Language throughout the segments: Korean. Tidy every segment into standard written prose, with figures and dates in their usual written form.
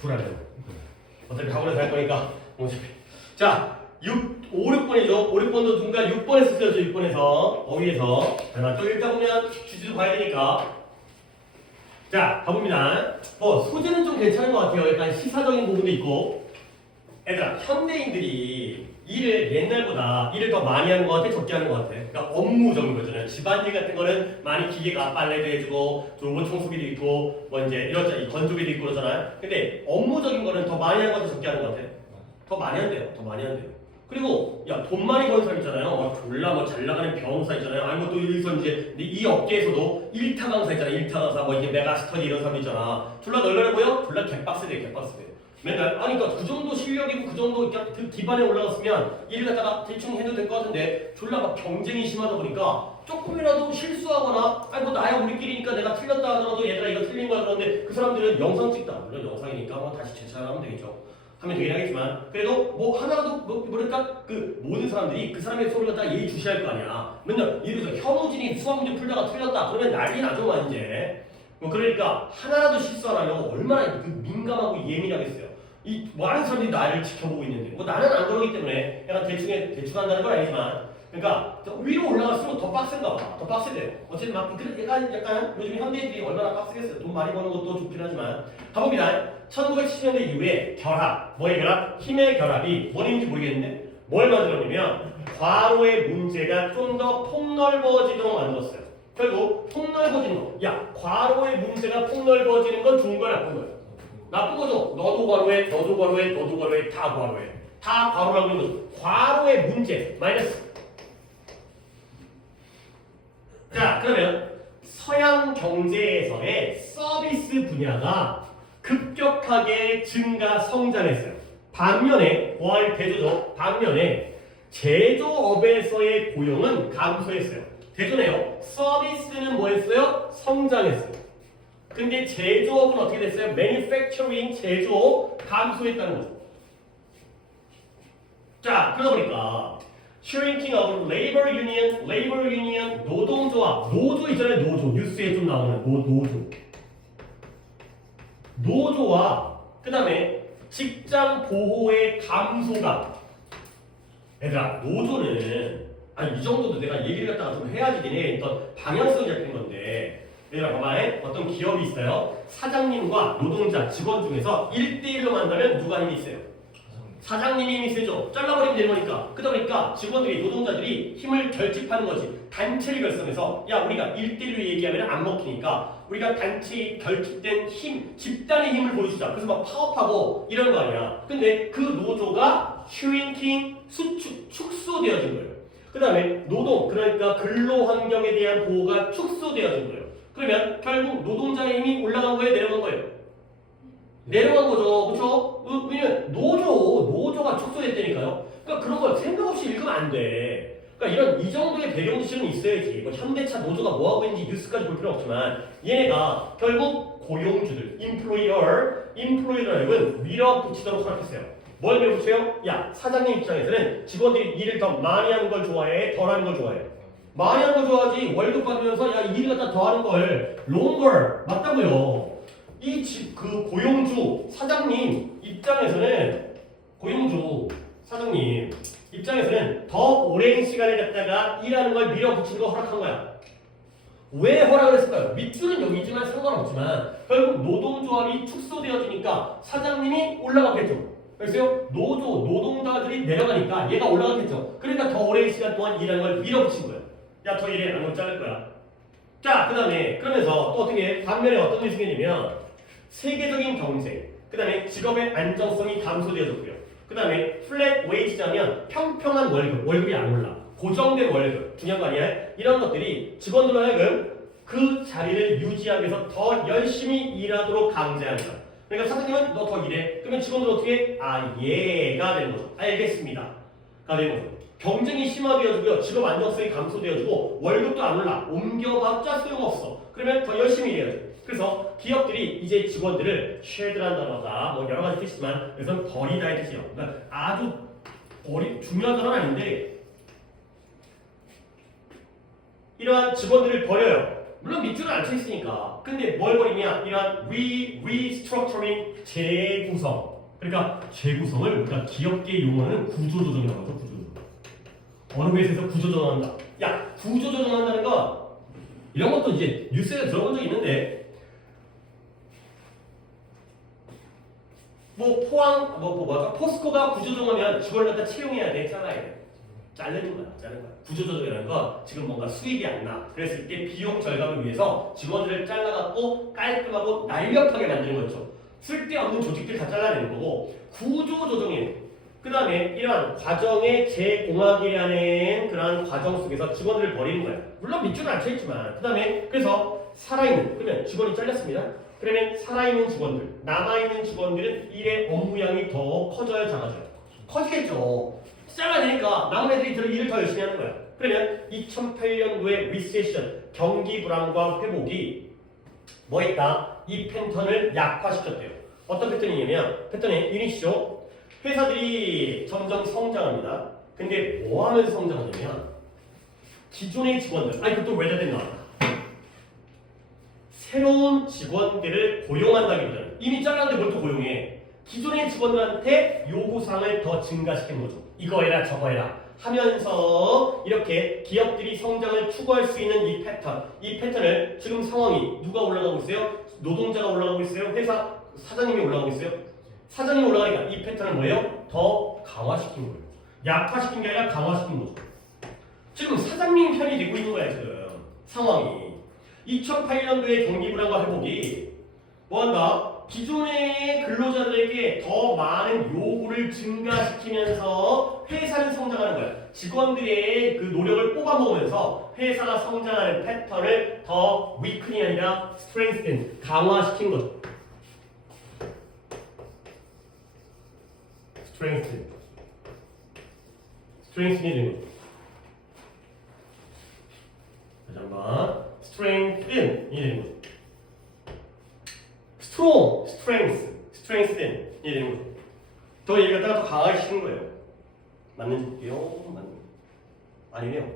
쿨하네요. 어차피 학원에서 할 거니까 어차피. 자, 5, 6번이죠. 5, 6번도 누군가 6번에서 쓰여져 6번에서 위에서. 자, 또 읽다 보면 주제도 봐야 되니까. 자, 가봅니다. 소재는 좀 괜찮은 것 같아요. 약간 시사적인 부분도 있고. 얘들아, 현대인들이 일을 옛날보다 일을 더 많이 하는 것 같아, 적게 하는 것 같아. 그러니까 업무적인 거잖아요. 집안일 같은 거는 많이 기계가 빨래도 해주고, 로봇 청소기도 있고, 뭐 이제 이런 건조기도 있고 그러잖아요. 근데 업무적인 거는 더 많이 하는 것 같아, 적게 하는 것 같아. 더 많이 한대요. 더 많이 한대요. 그리고 야, 돈 많이 버는 사람 있잖아요. 졸라 뭐 잘 나가는 변호사 있잖아요. 아니면 또 여기서 이제 이 업계에서도 일타 강사 있잖아요. 일타 강사 뭐 이게 메가스터디 이런 사람 있잖아. 졸라 널널해 보여? 졸라 개빡세대 개빡세대. 맨날 아니 그러니까 그 정도 실력이고 그 정도 그 기반에 올라갔으면 일 갖다가 대충 해도 될 것 같은데 졸라 막 경쟁이 심하다 보니까 조금이라도 실수하거나 아니 뭐 나야 우리끼리니까 내가 틀렸다 하더라도 얘들아 이거 틀린 거야 그러는데 그 사람들은 영상 찍다. 물론 영상이니까 뭐 다시 재촬하면 되겠죠. 하면 되긴 하겠지만 그래도 뭐 하나라도 뭐랄까 그 모든 사람들이 그 사람의 소리를 갖다가 예의주시할 거 아니야. 맨날 예를 들어서 현우진이 수학 문제 풀다가 틀렸다 그러면 난리 나죠 막 이제. 뭐 그러니까 하나라도 실수 안 하려고 얼마나 그 민감하고 예민하겠어요. 이 많은 사람들이 나를 지켜보고 있는데 뭐 나는 안 그러기 때문에 약간 대충 한다는 건 아니지만 그러니까 위로 올라갈수록 더 빡센가 봐. 더 빡세대요. 어쨌든 막 약간 요즘 현대인들이 얼마나 빡세겠어요. 돈 많이 버는 것도 좋긴 하지만 가봅니다. 1970년대 이후에 결합, 뭐의 결합? 힘의 결합이 뭐인지 모르겠는데 뭘 만들었냐면 과로의 문제가 좀 더 폭넓어지도록 만들었어요. 결국 폭넓어지는 거. 야, 과로의 문제가 폭넓어지는 건 좋은 거야, 나쁜 거야? 나쁜 거죠. 너도 과로해, 너도 과로해, 너도 과로해, 다 과로해. 다 과로라고 하는 거죠. 과로의 문제, 마이너스. 자, 그러면 서양 경제에서의 서비스 분야가 급격하게 성장했어요. 반면에, 대조죠. 반면에 제조업에서의 고용은 감소했어요. 대조네요. 서비스는 뭐했어요? 성장했어요. 근데 제조업은 어떻게 됐어요? Manufacturing, 제조업 감소했다는 거죠. 자, 그러다 보니까 Shrinking of labor union, 노동조합, 노조 있잖아요. 노조, 뉴스에 좀 나오는 노조와 그 다음에 직장 보호의 감소가. 얘들아, 노조는 아니 이 정도도 내가 얘기를 갖다가 좀 해야지 돼. 어떤 방향성이 잡힌 건데 얘들아 봐봐. 어떤 기업이 있어요. 사장님과 노동자, 직원 중에서 1대1로 만나면 누가 힘이 있어요? 사장님이 힘이 세죠. 잘라버리면 되는 거니까. 그러다 보니까 직원들이, 노동자들이 힘을 결집하는 거지. 단체를 결성해서 야 우리가 1대1로 얘기하면 안 먹히니까 우리가 단체에 결집된 힘, 집단의 힘을 보여주자. 그래서 막 파업하고 이런 거 아니야. 근데 그 노조가 shrinking, 축소되어진 거예요. 그 다음에 노동, 그러니까 근로환경에 대한 보호가 축소되어진 거예요. 그러면 결국 노동자의 힘이 올라간 거예요? 내려간 거예요? 내려간 거죠. 그렇죠? 왜냐면 노조가 축소됐다니까요. 그러니까 그런 거 생각 없이 읽으면 안 돼. 그러니까 이 정도의 배경 지식은 있어야지. 뭐 현대차 노조가 뭐 하고 있는지 뉴스까지 볼 필요는 없지만 얘네가 결국 고용주들, employer는 밀어붙이도록 하락했어요. 뭘 밀어붙여요? 야, 사장님 입장에서는 직원들이 일을 더 많이 하는 걸 좋아해? 덜 하는 걸 좋아해? 많이 하는 걸 좋아하지. 월급 받으면서 야, 이 일을 갖다 더 하는 걸 longer 맞다고요. 그 고용주 사장님 입장에서는 더 오랜 시간을 갖다가 일하는 걸 밀어붙이는 거 허락한 거야. 왜 허락을 했을까요? 밑줄은 여기지만 상관없지만 결국 노동조합이 축소되어지니까 사장님이 올라갔겠죠. 그래서요 노동자들이 내려가니까 얘가 올라갔겠죠. 그러니까 더 오랜 시간 동안 일하는 걸 밀어붙인 거야. 야, 더 일해. 안 그러면 자를 거야. 자, 그 다음에 그러면서 또 어떻게 반면에 어떤 일이 생기냐면 세계적인 경쟁, 그 다음에 직업의 안정성이 감소되어졌고요. 그 다음에 플랫 웨이지자면 평평한 월급이 안 올라. 고정된 월급, 중요한 거 아니야? 이런 것들이 직원들로 하여금 그 자리를 유지하기 위해서 더 열심히 일하도록 강제합니다. 그러니까 사장님은 너 더 일해. 그러면 직원들은 어떻게? 얘가 되는 거죠. 알겠습니다. 가 되는 거죠. 경쟁이 심화되어지고요. 직업 안정성이 감소되어지고 월급도 안 올라. 옮겨봤자 소용없어. 그러면 더 열심히 일해야죠. 그래서 기업들이 이제 직원들을 쉐드한다거나 뭐 여러 가지 뜻이지만 그래서 버리다의 뜻이에요. 그러니까 아주 중요한 단어는 아닌데 이러한 직원들을 버려요. 물론 밑줄은 안 있으니까. 근데 뭘 버리냐? 이런 restructuring 재구성. 그러니까 재구성을 우리가 귀엽게 용어는 구조조정이라고 하죠. 구조조정. 어느 회사에서 구조조정한다. 야, 구조조정한다는 거 이런 것도 이제 뉴스에 들어본 적 있는데 포스코가 구조조정하면 직원을 갖다 채용해야 돼, 잘라야 돼. 자르는 거야. 구조조정이라는 건 지금 뭔가 수익이 안 나. 그랬을 때 비용 절감을 위해서 직원들을 잘라갖고 깔끔하고 날렵하게 만드는 거죠. 쓸데없는 조직들 다 잘라내는 거고 구조조정이에요. 그 다음에 이러한 과정의 재공학이라는 그런 과정 속에서 직원들을 버리는 거야. 물론 밑줄은 안 쳐있지만 그 다음에 그래서 살아있는 그러면 직원이 잘렸습니다. 그러면 살아있는 직원들, 남아있는 직원들은 일의 업무량이 더 커져요, 작아져요? 커지겠죠. 잘라내니까 남은 애들이 일을 더 열심히 하는 거야. 그러면 2008년도에 리세션, 경기 불안과 회복이 뭐 했다? 이 패턴을 약화시켰대요. 어떤 패턴이냐면 패턴의 유닛이죠. 회사들이 점점 성장합니다. 근데 뭐 하면서 성장하냐면 기존의 직원들, 아니 그것도 왜 됐나? 새로운 직원들을 고용한다기보다는 이미 잘랐는데 뭘 또 고용해? 기존의 직원들한테 요구사항을 더 증가시키는 거죠. 이거 해라 저거 해라 하면서 이렇게 기업들이 성장을 추구할 수 있는 이 패턴을 지금 상황이 누가 올라가고 있어요? 노동자가 올라가고 있어요? 회사 사장님이 올라가고 있어요? 사장님이 올라가니까 이 패턴을 뭐예요? 더 강화시킨 거예요. 약화시킨 게 아니라 강화시킨 거죠. 지금 사장님 편이 되고 있는 거야 지금 상황이. 2008년도에 경기 불안과 회복이 뭐한다? 기존의 근로자들에게 더 많은 요구를 증가시키면서 회사는 성장하는 거야. 직원들의 그 노력을 뽑아먹으면서 회사가 성장하는 패턴을 더 weaken이 아니라 strengthen, 강화시킨 거죠. strengthen이 되는 거죠. 다시 한번 strengthen이 되는 거죠. strengthen이 되는 거죠. 더 얘기하다가 더 강화시키는 거예요. 맞는지요? 아니네요.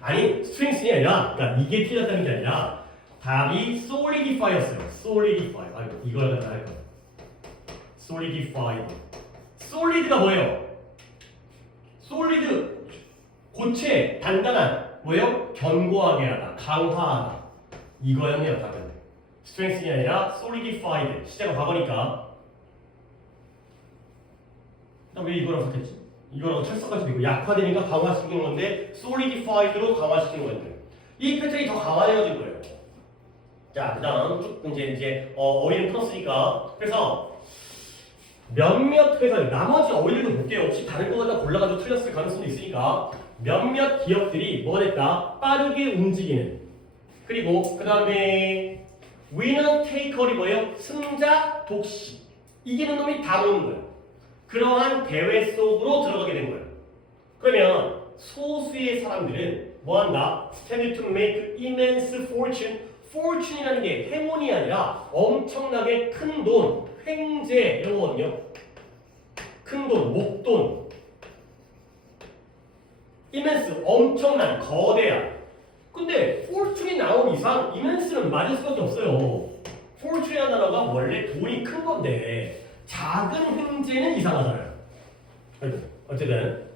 아니, strengthen이 아니라, 그러니까 이게 틀렸다는 게 아니라 답이 solidify였어요. solidify. 아이고, 이걸 갖다 할 거야. solidify. solid가 뭐예요? solid, 고체, 단단한. 뭐예요? 견고하게 하다, 강화하다. 이거였네요, 답은. strengthen이 아니라 solidified. 시제가 과거니까. 왜 이거라고 썼겠지? 이거라고 철석같이 되고 약화되니까 강화시키는 건데 solidified로 강화시키는 건데 이 패턴이 더 강화되어진 거예요. 자, 그다음 쭉 이제 어휘는 풀었으니까 그래서 몇몇 회사 나머지 어휘들도 볼게요. 혹시 다른 거 하나 골라가지고 틀렸을 가능성도 있으니까 몇몇 기업들이 뭐 됐다? 빠르게 움직이는 그리고 그 다음에 winner taker이 뭐예요? 승자 독식 이기는 놈이 다 모는 거예요. 그러한 대회 속으로 들어가게 된 거예요. 그러면 소수의 사람들은 뭐한다? Stand to make immense fortune. fortune이라는 게 행운이 아니라 엄청나게 큰 돈, 횡재 이런 거거든요. 큰 돈, 목돈. immense, 엄청난, 거대한. 근데 fortune이 나온 이상 immense는 맞을 수밖에 없어요. fortune이라는 단어가 원래 돈이 큰 건데 작은 횡재는 이상하잖아요. 어쨌든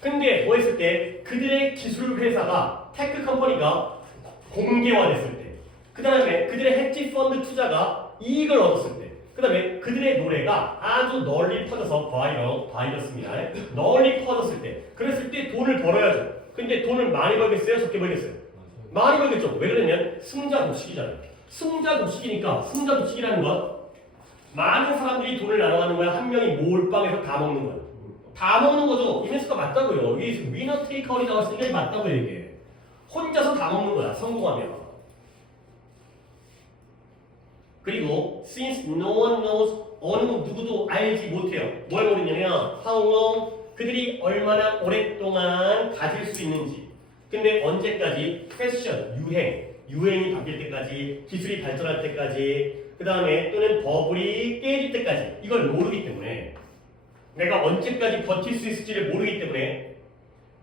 근데 뭐 했을 때 그들의 기술 회사가 테크 컴퍼니가 공개화됐을 때 그 다음에 그들의 헤지 펀드 투자가 이익을 얻었을 때 그 다음에 그들의 노래가 아주 널리 퍼져서 바이러스입니다. 널리 퍼졌을 때 그랬을 때 돈을 벌어야죠. 근데 돈을 많이 벌겠어요? 적게 벌겠어요? 많이 벌겠죠. 왜 그러냐면 승자 독식이잖아요. 승자 독식이니까 승자 독식이라는 건 많은 사람들이 돈을 나눠가는 거야. 한 명이 몰빵해서 다 먹는 거야. 다 먹는 거죠. 이면수가 맞다고요. 이게 위너 테이크아웃이 나왔으니까 이게 맞다고요. 이게 혼자서 다 먹는 거야. 성공하면. 그리고 since no one knows 어느 누구도 알지 못해요. 뭘 모르냐면 how long 그들이 얼마나 오랫동안 가질 수 있는지. 근데 언제까지? 패션, 유행이 바뀔 때까지, 기술이 발전할 때까지, 그 다음에 또는 버블이 깨질 때까지 이걸 모르기 때문에 내가 언제까지 버틸 수 있을지를 모르기 때문에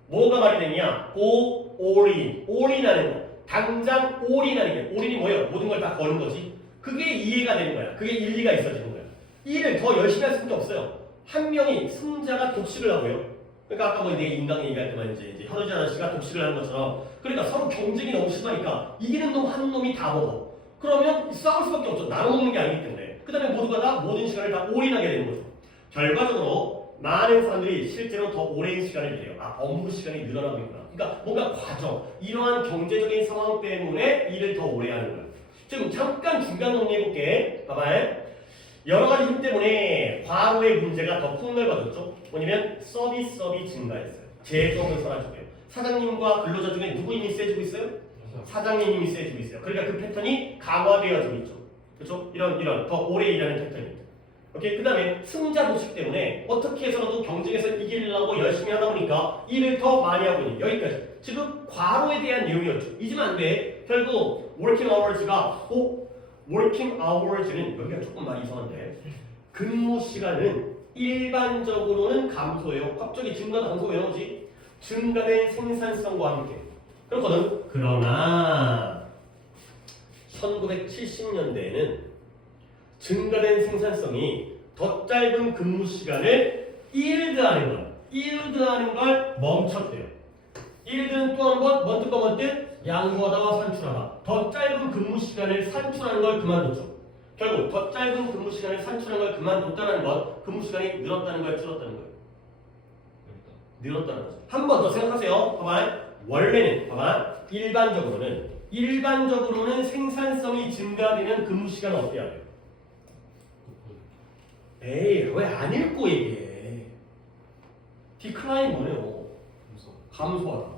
뭐가 말이 되냐? go all in. all in하는 거. 당장 all in하는 게. all in이 뭐예요? 모든 걸 다 거는 거지. 그게 이해가 되는 거야. 그게 일리가 있어지는 거야. 일을 더 열심히 할 수밖에 없어요. 한 명이 승자가 독식을 하고요. 그러니까 아까 뭐 내 인강 얘기할 때만 이제 현우진 아저씨가 독식을 하는 것처럼 그러니까 서로 경쟁이 너무 심하니까 이기는 놈 한 놈이 다 먹어. 그러면 싸울 수밖에 없죠. 나눠 먹는 게 아니기 때문에. 그 다음에 모두가 다 모든 시간을 다 올인하게 되는 거죠. 결과적으로 많은 사람들이 실제로 더 오랜 시간을 일해요. 아, 업무 시간이 늘어나고 있구나. 그러니까 뭔가 과정, 이러한 경제적인 상황 때문에 일을 더 오래 하는 거야. 지금 잠깐 중간 정리해볼게. 봐봐요. 여러 가지 힘 때문에 과로의 문제가 더 폭넓어졌죠. 뭐냐면 서비스업이 증가했어요. 제조업을 사라지고요. 사장님과 근로자 중에 누구 힘이 세지고 있어요? 사장님 힘이 세지고 있어요. 그러니까 그 패턴이 강화되어지고 있죠. 그렇죠? 이런 더 오래 일하는 패턴입니다. 오케이. 그 다음에 승자 도식 때문에 어떻게 해서라도 경쟁에서 이기려고 열심히 하다 보니까 일을 더 많이 하고 있는 여기까지. 지금 과로에 대한 내용이었죠. 잊으면 안 돼. 결국 working hours가 working hours는 여기가 조금 말이 이상한데 근무 시간은 일반적으로는 감소해요. 갑자기 증가도 감소 왜 나오지? 증가된 생산성과 함께. 그렇거든. 그러나 1970년대에는 증가된 생산성이 더 짧은 근무 시간을 yield하는 걸 멈췄대요. yield는 또 한 번 뭔 뜻과 뭔 뜻? 양보하다와 산출하다. 더 짧은 근무 시간을 산출하는 걸 그만뒀죠. 결국 더 짧은 근무 시간을 산출하는 걸 그만뒀다는 건 근무 시간이 늘었다는 거예요, 줄었다는 거예요? 늘었다는 거죠. 한 번 더 생각하세요. 봐봐. 원래는 봐봐. 일반적으로는 생산성이 증가되는 근무 시간은 어때야 돼요? 에이, 왜 안 읽고 얘기해? 디클라인 뭐네요? 감소하다.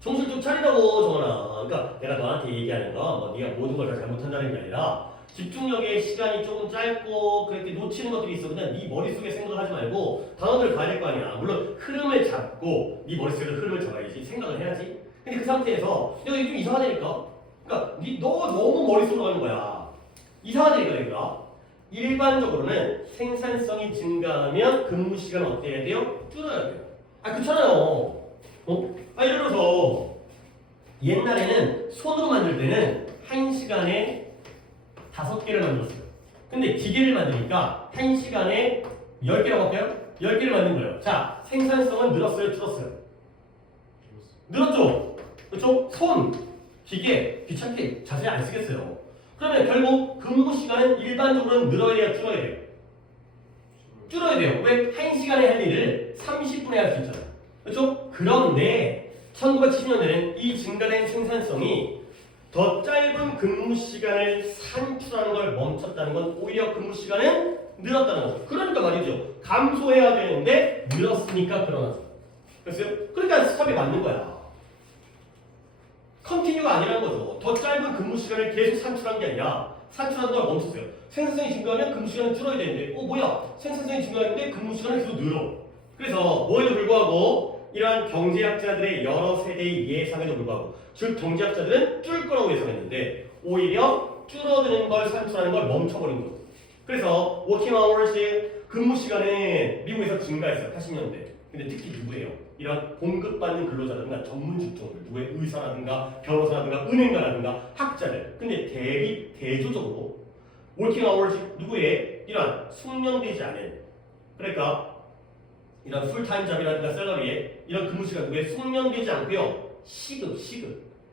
정신 좀 차리라고 정원아. 그러니까 내가 너한테 얘기하는 거, 뭐 네가 모든 걸 다 잘못한다는 게 아니라 집중력의 시간이 조금 짧고 그렇게 놓치는 것들이 있어. 그냥 네 머릿속에 생각하지 말고 단어들을 봐야 될 거 아니야. 물론 흐름을 잡고 네 머릿속에서 흐름을 잡아야지. 생각을 해야지. 근데 그 상태에서 내가 이게 좀 이상하다니까. 그러니까 너 너무 머릿속으로 가는 거야. 이상하다니까 얘가. 일반적으로는 생산성이 증가하면 근무 시간은 어떻게 해야 돼요? 줄여야 돼요. 아 그렇잖아요. 예를 들어서 옛날에는 손으로 만들 때는 1시간에 5개를 만들었어요. 근데 기계를 만드니까 1시간에 10개라고 할까요? 10개를 만든 거예요. 자, 생산성은 늘었어요? 줄었어요? 늘었죠? 그렇죠? 손, 기계, 귀찮게 자세히 안 쓰겠어요. 그러면 결국 근무 시간은 일반적으로는 늘어야 돼요? 줄어야 돼요? 줄어야 돼요. 왜? 1시간에 할 일을 30분에 할 수 있잖아요. 그렇죠? 그런데 1970년대는 이 증가된 생산성이 더 짧은 근무 시간을 산출하는 걸 멈췄다는 건 오히려 근무 시간은 늘었다는 거죠. 그러니까 말이죠. 감소해야 되는데 늘었으니까 그러나죠. 그랬어요? 그러니까 스탑이 맞는 거야. 컨티뉴가 아니라는 거죠. 더 짧은 근무 시간을 계속 산출한 게 아니라 산출하는 걸 멈췄어요. 생산성이 증가하면 근무 시간은 줄어야 되는데 뭐야? 생산성이 증가하는데 근무 시간은 계속 늘어. 그래서 뭐에도 불구하고 이러한 경제학자들의 여러 세대의 예상에도 불구하고 즉 경제학자들은 줄 거라고 예상했는데 오히려 줄어드는 걸 산출하는 걸 멈춰버린 거죠. 그래서 워킹 아워스 근무 시간은 미국에서 증가했어요. 80년대. 근데 특히 누구예요? 이런 공급받는 근로자라든가 전문 직종들, 누구의 의사라든가 변호사라든가 은행가라든가 학자들. 근데 대조적으로 워킹 아워스 누구의 이런 숙련되지 않은 그러니까 이런 풀타임 잡이라든가 셀러리에 이런 근무 시간 왜 숙련되지 않고요.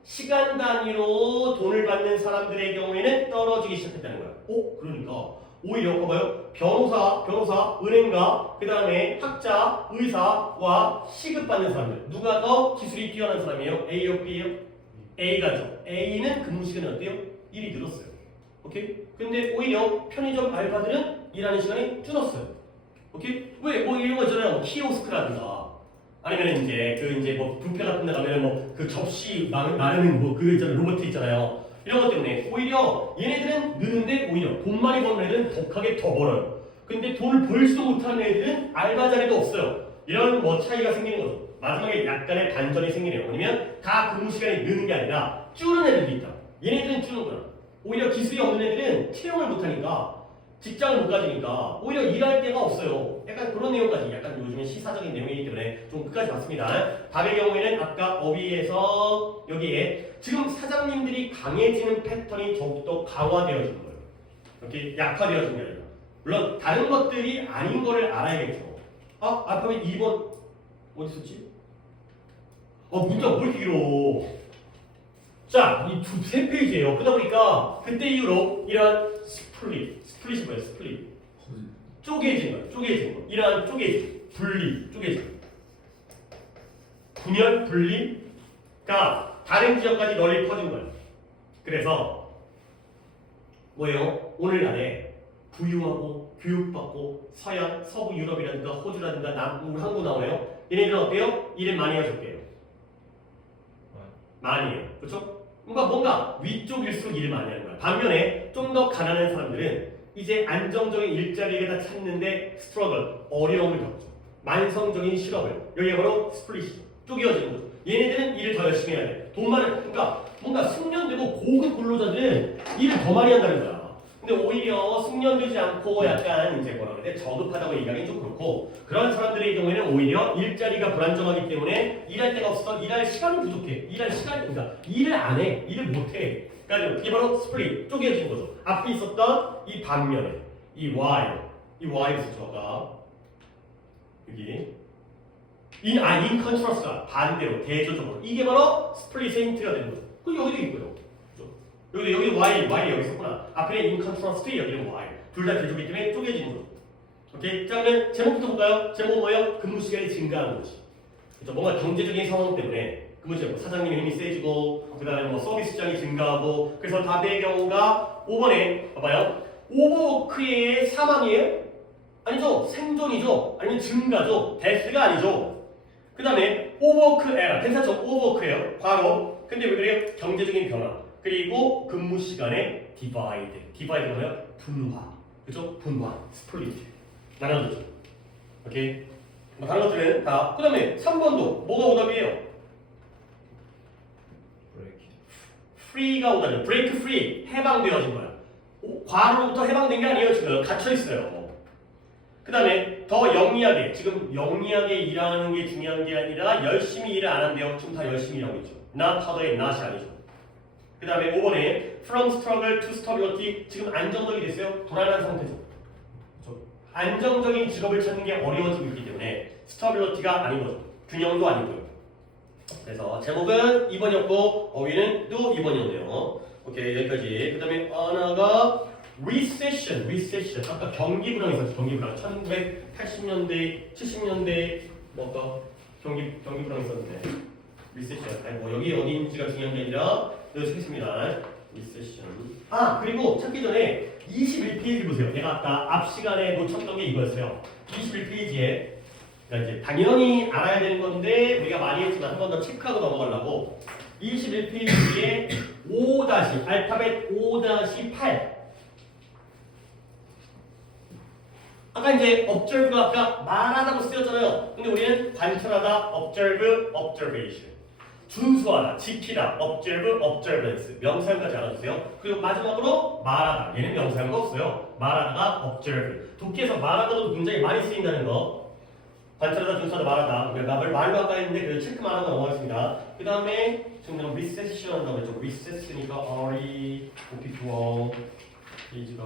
시간 단위로 돈을 받는 사람들의 경우에는 떨어지기 시작했다는 거야. 그러니까 오히려 봐봐요. 변호사, 은행가, 그 다음에 학자, 의사와 시급받는 사람들. 누가 더 기술이 뛰어난 사람이에요? A요, B요? A가죠. A는 근무 시간이 어때요? 일이 늘었어요. 오케이? 근데 오히려 편의점 알바들은 일하는 시간이 줄었어요. 오케이? 왜? 뭐 이런 거 있잖아요. 키오스크라든가 아니면 이제 뭐 뷔페 같은 데 가면 뭐 그 접시 나르는 뭐 그거 있잖아요. 로봇 있잖아요. 이런 것 때문에 오히려 얘네들은 느는데 오히려 돈 많이 버는 애들은 독하게 더 벌어요. 근데 돈을 벌지도 못하는 애들은 알바 자리도 없어요. 이런 뭐 차이가 생기는 거죠. 마지막에 약간의 반전이 생기네요. 뭐냐면 다 근무 시간이 느는 게 아니라 줄은 애들도 있다. 얘네들은 줄는구나. 오히려 기술이 없는 애들은 채용을 못하니까 직장을 못 가지니까 오히려 일할 데가 없어요. 약간 그런 내용까지 약간 요즘에 시사적인 내용이기 때문에 좀 끝까지 봤습니다. 답의 경우에는 아까 어휘에서 여기에 지금 사장님들이 강해지는 패턴이 더욱더 강화되어지는 거예요. 이렇게 약화되어지는 게 아니라 물론 다른 것들이 아닌 거를 알아야겠죠. 알파벳 2번 어디 있었지? 문자가 왜 이렇게 길어? 자, 이 세 페이지예요. 그러다 보니까 그때 이후로 이런 스플릿이 뭐예요? 스플릿. 쪼개진 거예요. 쪼개진 거. 이러한 쪼개진, 분리, 쪼개진. 분열, 분리가 다른 지역까지 널리 퍼진 거예요. 그래서 뭐예요? 오늘날에 부유하고 교육받고 서양, 서부 유럽이라든가 호주라든가 한국 나오네요. 얘네들은 어때요? 일을 많이 하셨대요. 많이 해요. 그렇죠? 그러니까 뭔가 위쪽일수록 일을 많이 하는 거야. 반면에 좀 더 가난한 사람들은 이제 안정적인 일자리를 다 찾는데 스트러글, 어려움을 겪죠. 만성적인 실업을. 여기가 바로 스플릿이죠. 쪼개어지는 거죠. 얘네들은 일을 더 열심히 해야 돼. 돈 많은, 그러니까 뭔가 숙련되고 고급 근로자들은 일을 더 많이 한다는 거야. 근데 오히려 숙련되지 않고 약간 이제 뭐라 그래 저급하다고 얘기하기는 좀 그렇고 그런 사람들의 경우에는 오히려 일자리가 불안정하기 때문에 일할 데가 없어서 일할 시간이 부족해. 일할 시간이 그러니까 일을 안 해. 일을 못 해. 그러니까 이게 바로 스플릿 쪼개진 거죠. 앞에 있었던 이 반면에 이 Y 있었죠. 아까 여기 in contrast가 반대로 대조적으로 이게 바로 스플릿의 힌트가 되는 거죠. 그 여기도 있고요. 여기 Y 여기 있었구나. 앞에는 in contrast, 여기는 Y. 둘 다 대조기 때문에 쪼개지는 거죠. 오케이? 자, 그러면 제목부터 볼까요? 제목은 뭐예요? 근무 시간이 증가하는 거지. 그렇죠? 뭔가 경제적인 상황 때문에 근무 시간, 사장님의 힘이 세지고, 그 다음에 뭐 서비스 시장이 증가하고, 그래서 답의 경우가 5번에 봐봐요. 오버워크의 사망이에요? 아니죠. 생존이죠. 아니면 증가죠. 데스가 아니죠. 그 다음에 오버워크 에러. 괜찮죠? 오버워크예요. 과거. 근데 왜 그래요? 경제적인 변화. 그리고 근무 시간의 디바이드가 뭐예요? 분화. 그죠? 분화. 스플릿. 나눠주죠. 오케이? 뭐 다른 것들은 다. 그 다음에 3번도 뭐가 오답이에요? free가 오답이에요. break free. 해방되어진 거야. 과로부터 해방된 게 아니에요. 지금 갇혀있어요. 그 다음에 더 영리하게. 지금 영리하게 일하는 게 중요한 게 아니라 열심히 일을 안 한대요. 지금 다 열심히 일하고 있죠. not hard의 not이 아니죠. 그 다음에 5번에 from struggle to stability. 지금 안정적이 됐어요. 불안한 상태죠. 그렇죠? 안정적인 직업을 찾는 게 어려워지고 있기 때문에 stability가 아닌 거죠. 균형도 아니고요. 그래서 제목은 2번이었고 어휘는 또 2번이었네요. 오케이 여기까지. 그 다음에 하나가 recession. 아까 경기 불황 있었죠. 경기 불황. 1980년대, 70년대 뭐가 경기 불황 있었는데 recession. 아니 뭐 여기 어디인지가 중요한 게 아니라 여기 쓰겠습니다. recession. 그리고 찾기 전에 21페이지 보세요. 내가 아까 앞 시간에 놓쳤던 게 이거였어요. 21페이지에 이제 당연히 알아야 되는 건데 우리가 많이 했지만 한 번 더 체크하고 넘어가려고 21페이지에 5- 알파벳 5-8 아까 이제 observe가 아까 말하다고 쓰였잖아요. 근데 우리는 관찰하다 observation 준수하다, 지키다, observance 명사형까지 알아주세요. 그리고 마지막으로 말하다 얘는 명사형도 없어요. 말하다가 observe 독해에서 말하다도 굉장히 많이 쓰인다는 거 관찰하다, 준수하다, 말하다. 우리가 말로 아까 했는데 그 체크만 하고 넘어가겠습니다. 그 다음에 지금 recession 한다고 했죠. recess니까 R-E-O-P-2O 페이지가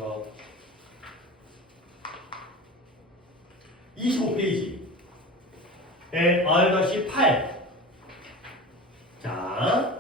25페이지에 R-8 자,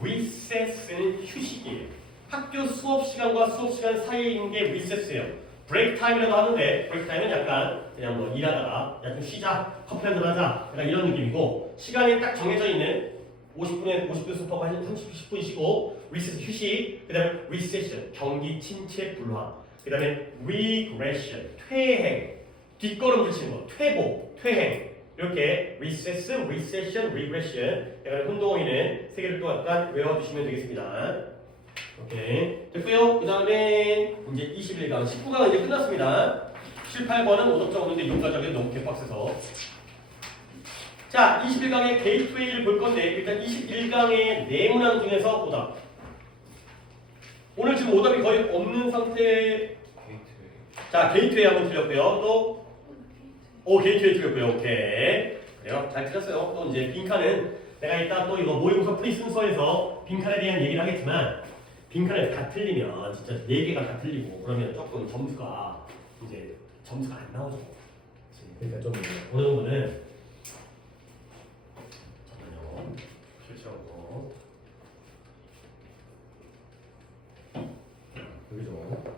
recess는 휴식이에요. 학교 수업 시간과 수업 시간 사이에 있는 게 recess예요. 브레이크 타임이라고 하는데 브레이크 타임은 약간 그냥 뭐 일하다가 야 좀 쉬자, 커피 한잔 하자 약간 이런 느낌이고 시간이 딱 정해져 있는 50분 수업하고 한 30분 쉬고 recess 휴식, 그 다음에 recession 경기 침체 불화, 그 다음에 regression 퇴행 뒷걸음 붙이는 거 퇴보 퇴행 이렇게 recess, recession, regression 약간 혼동어휘는 세 개를 또 약간 외워주시면 되겠습니다. 오케이 됐고요. 그 다음에 이제 21강 19강은 이제 끝났습니다. 7, 8번은 오답자 오는데 6가적이 너무 개빡세서 자 21강의 게이트웨이를 볼 건데 일단 21강의 내문항 중에서 오답 오늘 지금 오답이 거의 없는 상태 자, 게이트웨이 한번 틀렸고요. 또, 게이트웨이 틀렸고요. 오케이. 그래요. 잘 틀렸어요. 또 이제 빈칸은 내가 이따 또 이거 모의고사 풀이 순서에서 빈칸에 대한 얘기를 하겠지만, 빈칸을 다 틀리면 진짜 4개가 다 틀리고 그러면 조금 점수가 안 나오죠. 그러니까 좀 어느 정도는 잠깐만요. 실수하고 여기죠.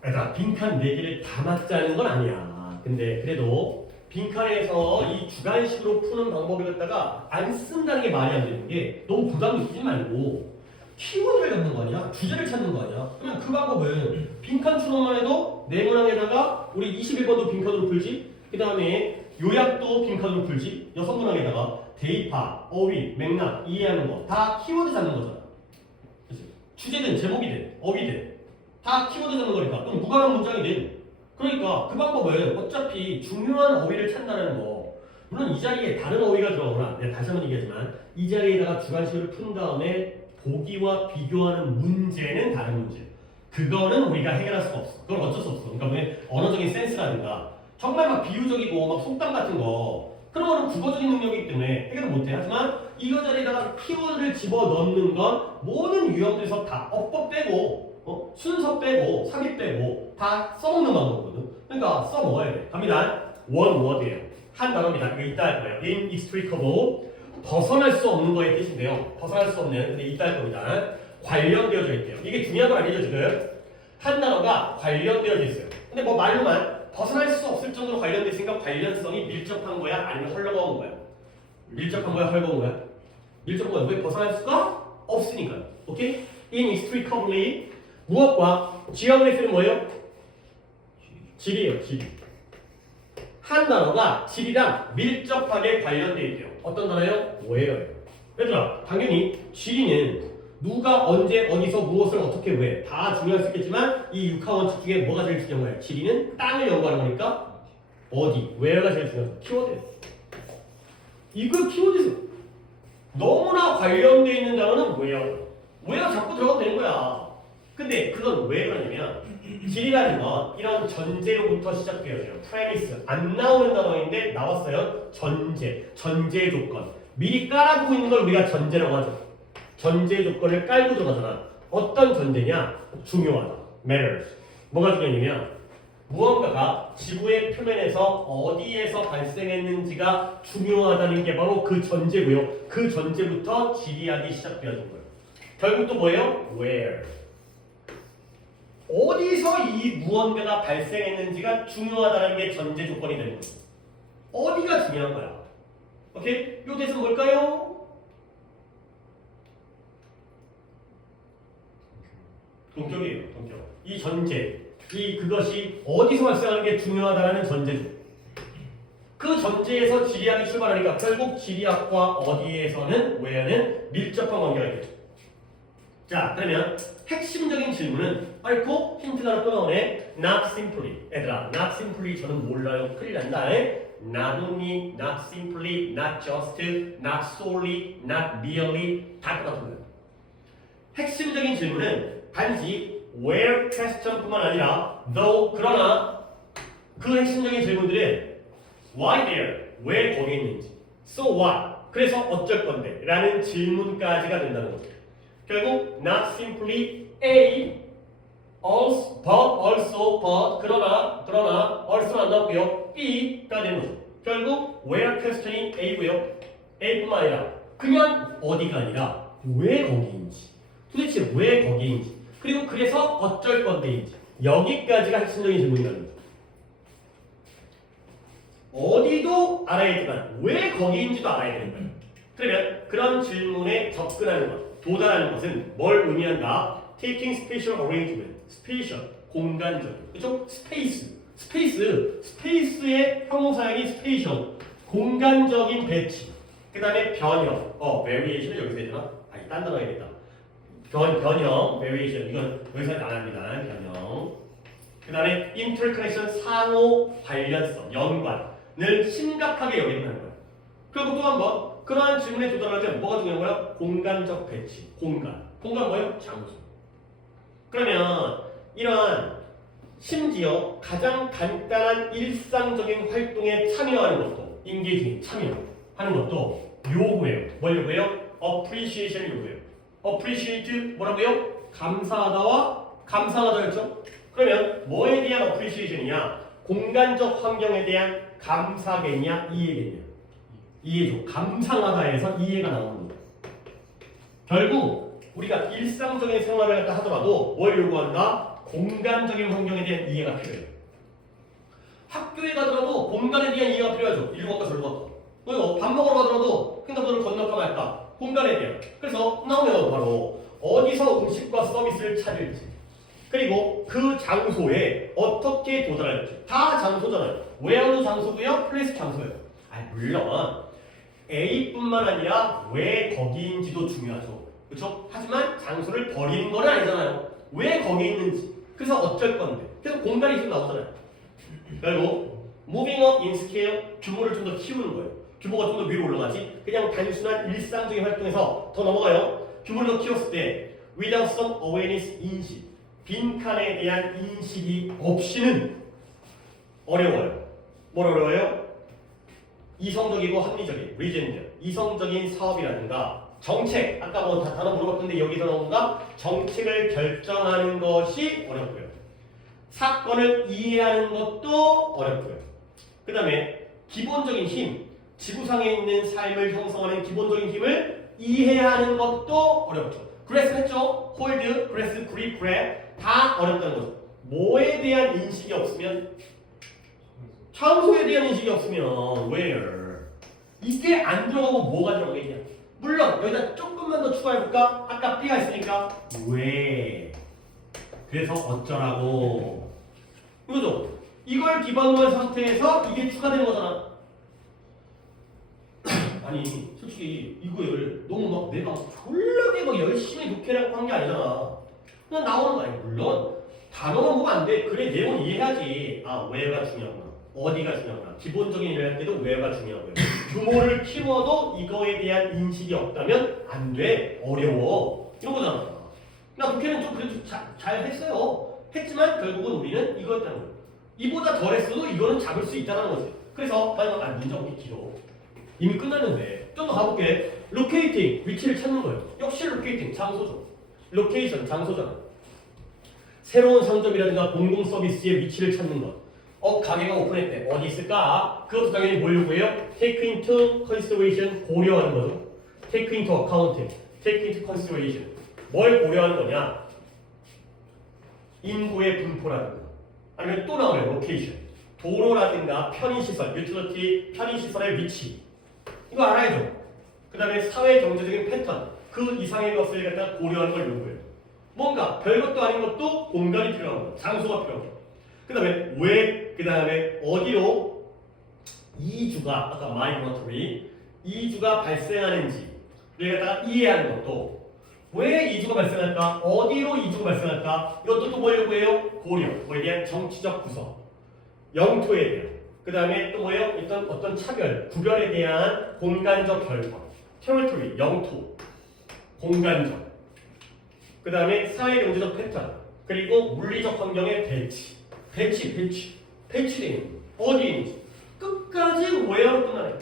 그러니까 빈칸 4개를 다 맞자는 건 아니야. 근데 그래도 빈칸에서 이 주관식으로 푸는 방법을 갖다가 안 쓴다는 게 말이 안 되는 게 너무 부담 느끼지 말고 키워드를 잡는 거 아니야? 주제를 찾는 거 아니야? 그러면 그 방법은 빈칸 추론만 해도 네모난에다가 우리 21번도 빈칸으로 풀지, 그 다음에 요약도 빈칸으로 풀지, 6문항에다가 대입하, 어휘, 맥락, 이해하는 거 다 키워드 잡는 거잖아. 그치? 주제든 제목이든 어휘든 다 키워드 잡는 거니까. 그럼 무관한 문장이든. 그러니까 그 방법은 어차피 중요한 어휘를 찾는다는 거, 물론 이 자리에 다른 어휘가 들어오거나 내가 다시 한번 얘기하지만 이 자리에다가 주관식을 푼 다음에 보기와 비교하는 문제는 다른 문제. 그거는 우리가 해결할 수가 없어. 그건 어쩔 수 없어. 그러니까 뭐 언어적인 센스라든가 정말 막 비유적이고 막 속담 같은 거, 그런 거는 국어적인 능력이기 때문에 해결을 못해. 하지만 이거 자리에다가 키워드를 집어넣는 건 모든 유형들에서 다 어법 빼고 순서 빼고 삽입 빼고 다 써먹는 방법이거든. 그러니까 써먹어야 돼. 갑니다. one word예요. 한 단어입니다. 이거 이따 할 거예요. inextricable. 벗어날 수 없는 거의 뜻인데요. 벗어날 수 없는, 근데 이따 할 겁니다. 관련되어져 있대요. 이게 중요한 건 아니죠, 지금. 한 단어가 관련되어져 있어요. 근데 뭐 말로만 벗어날 수 없을 정도로 관련돼 있으니까 관련성이 밀접한 거야? 아니면 헐렁한 거야? 밀접한 거야? 헐렁한 거야? 밀접한 거야. 왜 벗어날 수가 없으니까. 오케이? inextricably. 무엇과? geography는 뭐예요? 지리예요, 지리. 한 단어가 지리랑 밀접하게 관련되어 있대요. 어떤 단어예요? where예요. 얘들아, 당연히 지리는 누가 언제 어디서 무엇을 어떻게 왜 다 중요할 수 있겠지만 이 육하원칙 중에 뭐가 제일 중요한 거예요? 지리는 땅을 연구하는 거니까 어디, where가 제일 중요해요. 키워드예요. 이거 키워드에서 너무나 관련되어 있는 단어는 where. where가 자꾸 들어가면 되는 거야. 근데 그건 왜 그러냐면 지리라는 건 이런 전제로부터 시작되어져요. premise. 안 나오는 단어인데 나왔어요. 전제 조건. 미리 깔아두고 있는 걸 우리가 전제라고 하죠. 전제 조건을 깔고 들어가잖아. 어떤 전제냐? 중요하다. matters. 뭐가 중요하냐면 무언가가 지구의 표면에서 어디에서 발생했는지가 중요하다는 게 바로 그 전제고요. 그 전제부터 지리하기 시작되어진 거예요. 결국 또 뭐예요? where. 어디서 이 무언가가 발생했는지가 중요하다는 게 전제 조건이 되는 거예요. 어디가 중요한 거야. 오케이? 요 대신 뭘까요? 동격이에요. 동격. 이 전제, 그것이 어디서 발생하는 게 중요하다는 전제죠. 그 전제에서 지리학이 출발하니까 결국 지리학과 어디에서는 where는 밀접한 관계가 있겠죠. 자, 그러면 핵심적인 질문은 옳고 힌트가 하나 또 나오네. Not simply. 얘들아, not simply 저는 몰라요. 큰일 난다. Not only, not simply, not just, not solely, not merely 다 똑같은 거예요. 핵심적인 질문은 단지 where question뿐만 아니라 though, 그러나 그 핵심적인 질문들은 why there, 왜 거기 있는지, so what, 그래서 어쩔 건데 라는 질문까지가 된다는 거죠. 결국 not simply A, also, but, also, but, 그러나, also는 안 나왔고요. B가 되는 거죠. 결국 where question이 A고요. A뿐만 아니라 그냥 어디가 아니라 왜 거기인지, 도대체 왜 거기인지, 그리고 그래서 어쩔 건데인지, 여기까지가 핵심적인 질문이라는 거죠. 어디도 알아야 되지만 왜 거기인지도 알아야 되는 거예요. 그러면 그런 질문에 접근하는 것, 도달하는 것은 뭘 의미한다? Taking spatial arrangement, spatial, 공간적, 그렇죠? 스페이스의 형용사형이 spatial, 공간적인 배치. 그 다음에 변형, variation을 여기서 해야 되나? 딴 단어 해야겠다. 변형, variation, 이건 여기서 안 합니다. 변형. 그 다음에 interconnection, 상호 관련성, 연관을 심각하게 여긴다는 거예요. 그리고 또 한 번, 그러한 질문에 도달하려면 뭐가 중요한 거야? 공간적 배치, 공간. 공간 뭐예요? 장소. 그러면 이러한 심지어 가장 간단한 일상적인 활동에 참여하는 것도 engaging, 참여하는 것도 요구해요. 뭘 요구해요? appreciation 요구해요. appreciate 뭐라고요? 감사하다와 감상하다였죠? 그러면 뭐에 대한 appreciation이냐? 공간적 환경에 대한 감사겠냐? 이해겠냐? 이해죠. 감상하다에서 이해가 나오는 거예요. 결국 우리가 일상적인 생활을 갖다 하더라도 뭘 요구한다? 공간적인 환경에 대한 이해가 필요해요. 학교에 가더라도 공간에 대한 이해가 필요하죠. 일로 갔다 저로 갔다. 그리고 밥 먹으러 가더라도 횡단보도를 건널까 말까. 공간에 대한. 그래서 나오면 바로 어디서 음식과 서비스를 찾을지, 그리고 그 장소에 어떻게 도달할지. 다 장소잖아요. where도 장소고요, place 장소예요. 물론 A뿐만 아니라 왜 거기인지도 중요하죠. 그렇죠? 하지만 장소를 버리는 건 아니잖아요. 왜 거기 있는지. 그래서 어쩔 건데. 그래서 공간이 지금 나오잖아요. 그리고 moving up in scale, 규모를 좀 더 키우는 거예요. 규모가 좀 더 위로 올라가지. 그냥 단순한 일상적인 활동에서 더 넘어가요. 규모를 더 키웠을 때 without some awareness, 인식, 빈칸에 대한 인식이 없이는 어려워요. 뭘 어려워요? 이성적이고 합리적인 리젠드, 이성적인 사업이라든가 정책, 아까 뭐 다 단어 물어봤던데 여기서 나온가? 정책을 결정하는 것이 어렵고요. 사건을 이해하는 것도 어렵고요. 그 다음에 기본적인 힘, 지구상에 있는 삶을 형성하는 기본적인 힘을 이해하는 것도 어렵죠. 그래스 했죠? 홀드, 그래스, 그립, 그랩 다 어렵다는 거죠. 뭐에 대한 인식이 없으면, 장소에 대한 인식이 없으면 where 이게 안 들어가고 뭐가 들어가겠냐. 물론 여기다 조금만 더 추가해볼까? 아까 B가 있으니까 왜, 그래서 어쩌라고, 이거죠. 이걸 기반으로 한 상태에서 이게 추가되는 거잖아. 아니 솔직히 이거를 너무 막 내가 졸라게 막 열심히 독해라고 한 게 아니잖아. 그냥 나오는 거 아니야. 물론 단어만 보면 안 돼. 그래 내용은 이해해야지. 아 왜가 중요하구나, 어디가 중요하구나. 기본적인 일을 할 때도 왜가 중요하고요. 규모를 키워도 이거에 대한 인식이 없다면 안 돼. 어려워. 이런 거잖아. 나 독해는 좀 그래도 잘 했어요. 했지만 결국은 우리는 이거였다는 거예요. 이보다 덜 했어도 이거는 잡을 수 있다는 거지. 그래서 만약 문장 보기 길어. 이미 끝났는데 좀 더 가볼게. locating, 위치를 찾는 거예요. 역시 locating, 장소죠. location, 장소잖아. 새로운 상점이라든가 공공 서비스의 위치를 찾는 것. 가게가 오픈했대. 어디 있을까? 그것도 당연히 보려고 해요. take into consideration, 고려하는 거죠. take into account, take into consideration. 뭘 고려하는 거냐? 인구의 분포라든가 아니면 또 나오면 location, 도로라든가 편의시설, 유틸리티, 편의시설의 위치. 이거 알아야죠. 그 다음에 사회 경제적인 패턴, 그 이상의 것을 갖다 고려하는 걸 요구해요. 뭔가 별것도 아닌 것도 공간이 필요한 거, 장소가 필요한 거. 그 다음에 왜, 그 다음에 어디로 이주가, 아까 migratory, 이주가 발생하는지를 갖다가 이해하는 것도, 왜 이주가 발생할까? 어디로 이주가 발생할까? 이것도 또 뭐라고 해요? 고려, 뭐에 대한 정치적 구성, 영토에 대한, 그 다음에 또 뭐예요? 일단 어떤 차별, 구별에 대한 공간적 결과, territory, 영토, 공간적, 그 다음에 사회 경제적 패턴, 그리고 물리적 환경의 배치되는 어디에 있는지 끝까지 where로 끝나요.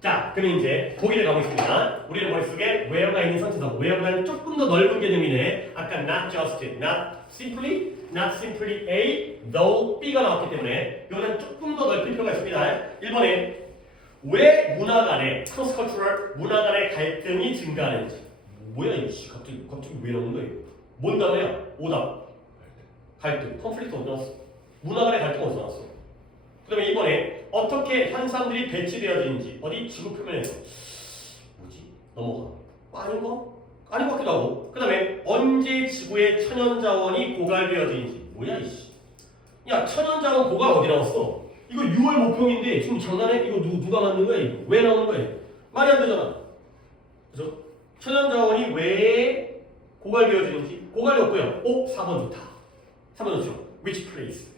자, 그럼 이제 보기를 가보겠습니다. 우리의 머릿속에 where가 있는 상태에서 where는 조금 더 넓은 개념이네. 아까 not just, not simply A, though B가 나왔기 때문에 이거는 조금 더 넓힐 필요가 있습니다. 1번에 왜 문화 간의 cross-cultural 문화 간의 갈등이 증가하는지. 뭐야 이씨, 갑자기 왜 나오는 거예요? 뭔 단어야? 오답. 갈등, conflict 어디 나왔어? 문화 간의 갈등 어디서 나왔어? 그 다음에 이번에 어떻게 현상들이 배치되어지는지. 어디? 지구 표면에서. 뭐지? 넘어가. 아닌 거? 아닌 것 같기도 하고. 그 다음에 언제 지구의 천연자원이 고갈되어지는지. 뭐야 이씨. 야, 천연자원 고갈 어디 나왔어? 이거 6월 모평인데 지금 장난해? 이거 누가 만든 거야? 이거 왜 나오는 거야? 말이 안 되잖아. 그래서 천연자원이 왜 고갈되어지는지. 고갈이 없고요. 4번 좋다. 3번 좋죠. Which place?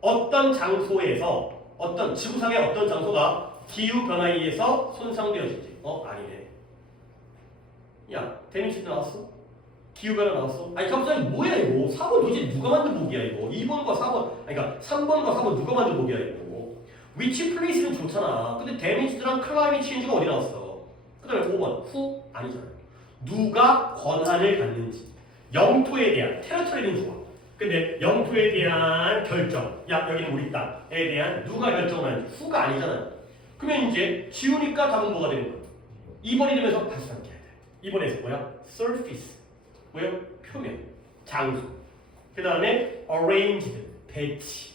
어떤 장소에서, 어떤 지구상의 어떤 장소가 기후 변화에 의해서 손상되어질지. 아니네. 야, 데미지 나왔어? 기후변화 나왔어? 아니 갑자기 뭐야 이거? 4번 도대체 누가 만든 복이야 이거? 2번과 4번 아니 그러니까 3번과 4번 누가 만든 복이야 이거? which place는 좋잖아. 근데 damage랑 climate change가 어디 나왔어? 그 다음에 5번 who? 아니잖아. 누가 권한을 갖는지 영토에 대한 테러토리는 좋아. 근데 영토에 대한 결정 야 여기는 우리 땅에 대한 누가 결정을 하는지 who가 아니잖아요. 그러면 이제 지우니까 답은 뭐가 되는 거야? 2번이 되면서 다시 삼켜야 돼. 2번에서 뭐야? surface 뭐요? 표면, 장소. 그 다음에 arranged, 배치.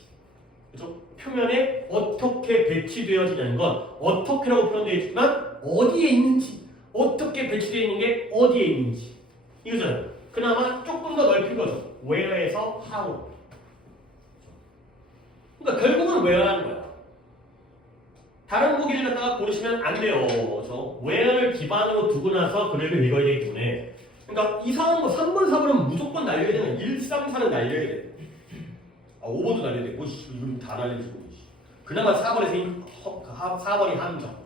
그죠? 표면에 어떻게 배치되어지냐는 건 어떻게라고 표현되어 있지만 어디에 있는지, 어떻게 배치되어 있는 게 어디에 있는지. 이거잖아요. 그나마 조금 더 넓힌 거죠. where에서 how. 그러니까 결국은 where라는 거야. 다른 보기를 갖다가 고르시면 안 돼요. 그렇죠? where를 기반으로 두고 나서 글을 읽어야 되기 때문에 그러니까 이상한 거 3번, 4번은 무조건 날려야 되는 1, 3, 4는 날려야 돼. 아 5번도 날려야 돼. 뭐씨 이거 다 날리고. 그나마 4번에서 4번이 함정.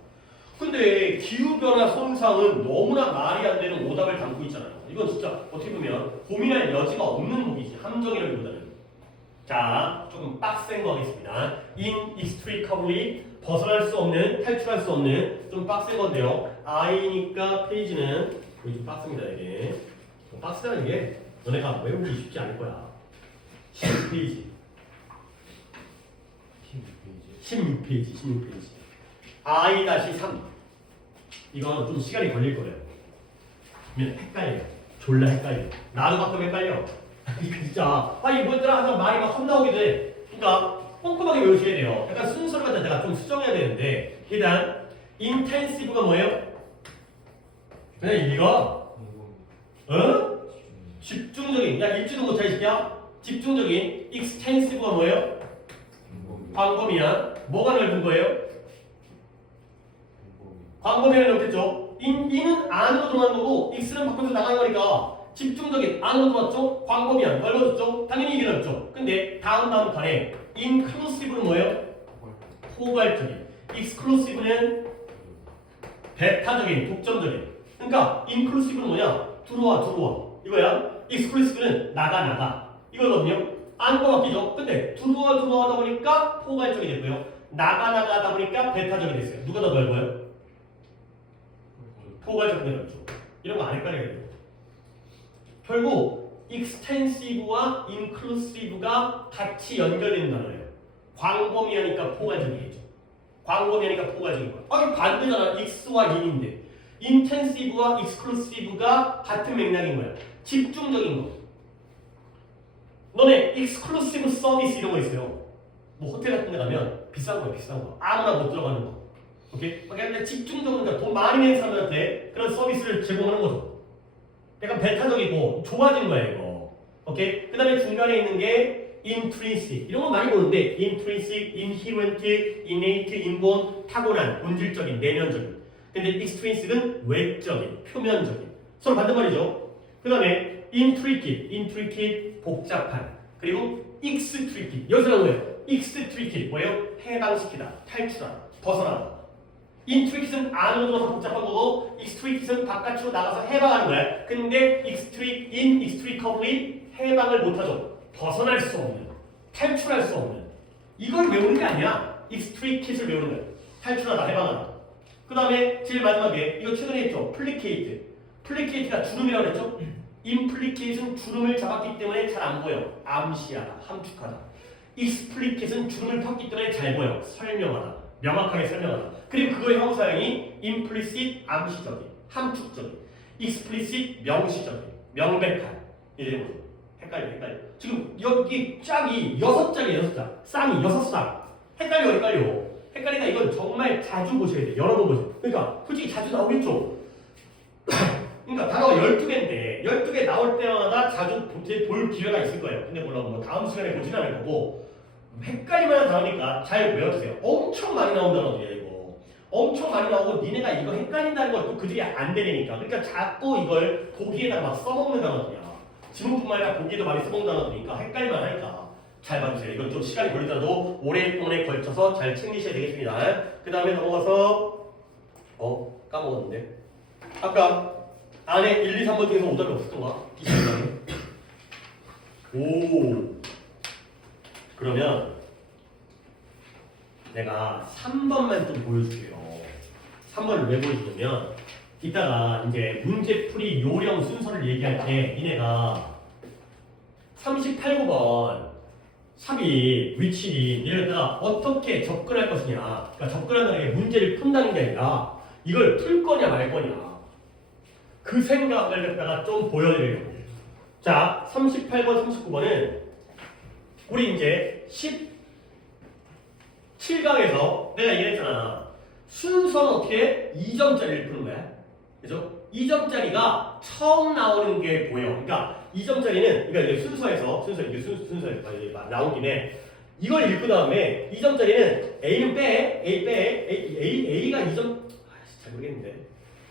근데 기후변화 손상은 너무나 말이 안 되는 오답을 담고 있잖아요. 이건 진짜 어떻게 보면 고민할 여지가 없는 목이지. 함정이라기보다는. 자, 조금 빡센 거 하겠습니다. inextricably 벗어날 수 없는, 탈출할 수 없는 좀 빡센 건데요. I니까 페이지는 이게 좀 빡습니다. 이게 빡세다는 게 너네가 외우기 쉽지 않을 거야. 16페이지 16페이지 I-3 이건 좀 시간이 걸릴 거예요. 그러면 헷갈려. 졸라 헷갈려. 나도 가끔 헷갈려. 진짜 아니 뭐였더라 하다 말이 막 헛나오게 돼. 그러니까 꼼꼼하게 외우셔야 돼요. 약간 순서를 갖다 내가 좀 수정해야 되는데 일단 intensive가 뭐예요? 그냥 읽어. 어? 집중적인. 야 읽지도 못해 이 새끼야. 집중적인. extensive가 뭐예요? 광범위한. 뭐가 넓은 거예요? 광범위한 넓겠죠. in은 안으로 들어가는 거고 x는 밖으로 나가는 거니까 집중적인 안으로 들어왔죠. 광범위한 넓어졌죠. 당연히 이게 넓죠. 근데 다음 칸에 inclusive는 뭐예요? 포괄적인. exclusive는 배타적인, 독점적인. 그러니까 inclusive는 뭐냐? 들어와 이거야. exclusive는 나가 이거거든요. 안과 바뀌죠. 근데 들어와다 보니까 포괄적이 됐고요. 나가다 보니까 배타적이 됐어요. 누가 더 넓어요? 포괄적이 넓죠. 이런 거 안 헷갈려야 돼요. 결국 extensive와 inclusive가 같이 연결되는 단어예요. 광범위하니까 포괄적이겠죠. 광범위하니까 포괄적인 거야. 아니 반대잖아. x와 in인데 intensive와 exclusive가 같은 맥락인 거야. 집중적인 거. 너네 exclusive 서비스 이런 거 있어요. 뭐 호텔 같은 데 가면 비싼 거야. 아무나 못 들어가는 거. 오케이? 그러니까 집중적으로 돈 많이 내는 사람들한테 그런 서비스를 제공하는 거죠. 약간 배타적이고 좁아진 거야 이거. 오케이? 그 다음에 중간에 있는 게 intrinsic 이런 거 많이 보는데 intrinsic, inherent, innate, 인본, 타고난, 본질적인, 내면적인. 근데 extrinsic은 외적인, 표면적인. 서로 반대말이죠. 그 다음에 intricate, 복잡한. 그리고 extricate. 여기서 뭐예요? extricate 뭐예요? 해방시키다, 탈출하다, 벗어나다. intricat은 안으로 들어서 복잡한 거고 extricat은 바깥으로 나가서 해방하는 거야. 근데 inextricably 해방을 못하죠. 벗어날 수 없는, 탈출할 수 없는. 이걸 외우는 게 아니야. extricat을 외우는 거야. 탈출하다, 해방하다. 그 다음에 제일 마지막에 이거 최근에 했죠. placate. placate가 주름이라고 했죠. implicate은 주름을 잡았기 때문에 잘 안 보여. 암시하다, 함축하다. explicate은 주름을 폈기 때문에 잘 보여. 설명하다. 명확하게 설명하다. 그리고 그거의 형사형이 implicit, 암시적인, 함축적인, explicit, 명시적인, 명백한. 이런 거죠. 헷갈려. 지금 여기 짝이 6짝이에요. 6짝. 쌍이 6쌍. 헷갈려. 헷갈리니까 이건 정말 자주 보셔야 돼요. 여러 번 보셔요. 그러니까 솔직히 자주 나오겠죠. 그러니까 단어가 12개인데 12개 나올 때마다 자주 볼 기회가 있을 거예요. 근데 물론 뭐 다음 시간에 보진 않을 거고 헷갈리면 단어니까 잘 외워주세요. 엄청 많이 나온 단어들이야 이거. 엄청 많이 나오고 니네가 이거 헷갈린다는 걸 또 그들이 안 되니까. 그러니까 자꾸 이걸 보기에다가 막 써먹는 단어들이야. 지문뿐만 아니라 보기에도 많이 써먹는 단어들이니까 헷갈릴만 하니까 잘 봐주세요. 이건 좀 시간이 걸리더라도 오랫동안에 걸쳐서 잘 챙기셔야 되겠습니다. 그 다음에 넘어가서 까먹었는데 아까 안에 1, 2, 3번 중에서 오답이 없었던 거야? 오. 그러면 내가 3번만 좀 보여줄게요. 3번을 왜 보여주냐면 이따가 이제 문제풀이 요령 순서를 얘기할 때 니네가 38, 9번 삽입, 위치 이를 갖다가 어떻게 접근할 것이냐, 그러니까 접근한다는 게 문제를 푼다는 게 아니라 이걸 풀 거냐 말 거냐 그 생각을 갖다가 좀 보여드려요. 자, 38번, 39번은 우리 이제 17강에서 내가 얘기했잖아. 순서는 어떻게 2점짜리를 푸는 거야. 그죠? 2점짜리가 처음 나오는 게 보여. 그러니까 2점짜리는 그러니까 이게 순서에서 나온 김에 이걸 읽고 다음에 2점짜리는 A는 A가 2점 잘 모르겠는데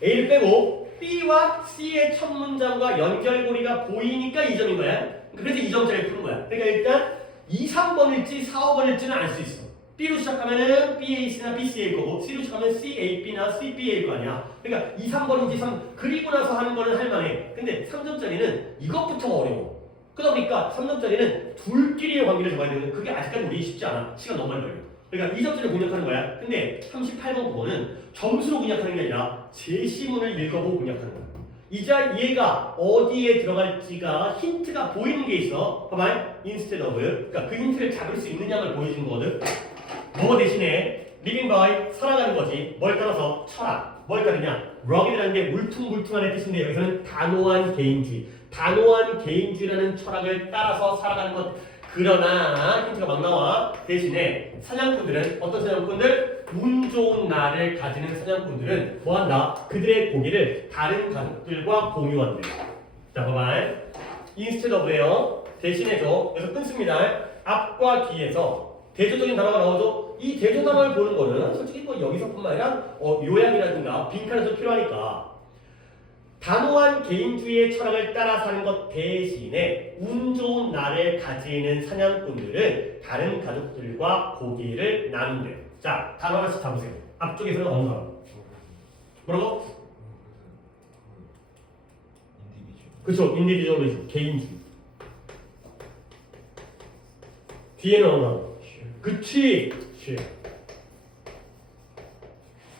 A를 빼고 B와 C의 첫 문장과 연결고리가 보이니까 2점인 거야. 그래서 2점짜리 푸는 거야. 그러니까 일단 2, 3번일지 4, 5번일지는 알 수 있어. B로 시작하면은 BAC나 BCA일 거고 C로 시작하면 CAB나 CBA일 거 아니야. 그러니까 2, 3번인지 3 그리고 나서 하는 거는 할만해. 근데 3점짜리는 이것부터가 어려워. 그러다 보니까 3점짜리는 둘끼리의 관계를 잡아야 되는 그게 아직까지 우리 쉽지 않아. 시간 너무 많이 걸려. 그러니까 2점짜리 공략하는 거야. 근데 38번 그거는 점수로 공략하는 게 아니라 제시문을 읽어보고 공략하는 거야. 이제 얘가 어디에 들어갈지가 힌트가 보이는 게 있어. 봐봐. instead of. 그러니까 그 힌트를 잡을 수 있느냐를 보여주는 거거든. 뭐 대신에 living by 살아가는 거지. 뭘 따라서 철학. 뭘 따르냐? rugged라는 게 울퉁불퉁한 뜻인데 여기서는 단호한 개인주의. 단호한 개인주의라는 철학을 따라서 살아가는 것. 그러나 힌트가 막 나와. 대신에 사냥꾼들은 어떤 사냥꾼들? 운 좋은 날을 가지는 사냥꾼들은 뭐한다? 그들의 고기를 다른 가족들과 공유한대. 자, 봐봐. instead of예요. 대신해줘. 그래서 끊습니다. 앞과 뒤에서 대조적인 단어가 나오죠. 이 대조 단어를 보는 거는 솔직히 뭐 여기서뿐만 아니라 요약이라든가 빈칸에서 필요하니까 단호한 개인주의의 철학을 따라 사는 것 대신에 운 좋은 날을 가지는 사냥꾼들은 다른 가족들과 고기를 나눈대요. 자, 단어 하나씩 잡으세요. 앞쪽에서는 어느 단어? 뭐라고? 그쵸, 인디비주얼리즘, 개인주의. 뒤에는 어느 단어? 그치.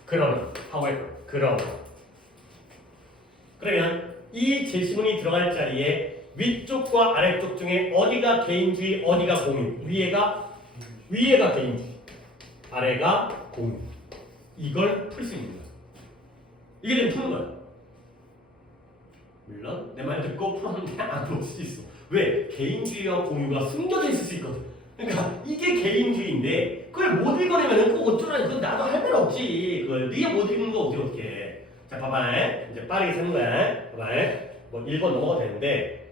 그러나, however, 그러나. 그러면 이 제시문이 들어갈 자리에 위쪽과 아래쪽 중에 어디가 개인주의, 어디가 공유? 위에가 개인주의, 아래가 공유. 이걸 풀 수 있는 거야. 이게 되면 푸는 거야. 물론 내 말 듣고 풀었는데 안 풀 수 있어. 왜? 개인주의와 공유가 숨겨져 있을 수 있거든. 그러니까 이게 개인주의인데 그걸 못 읽어내면은 그거 어쩌라니. 그건 나도 할 말 없지. 그걸 네가 못 읽는 거 어떻게 해. 자, 봐봐. 이제 빠르게 세는 거야. 봐봐. 뭐 1번 넘어가도 되는데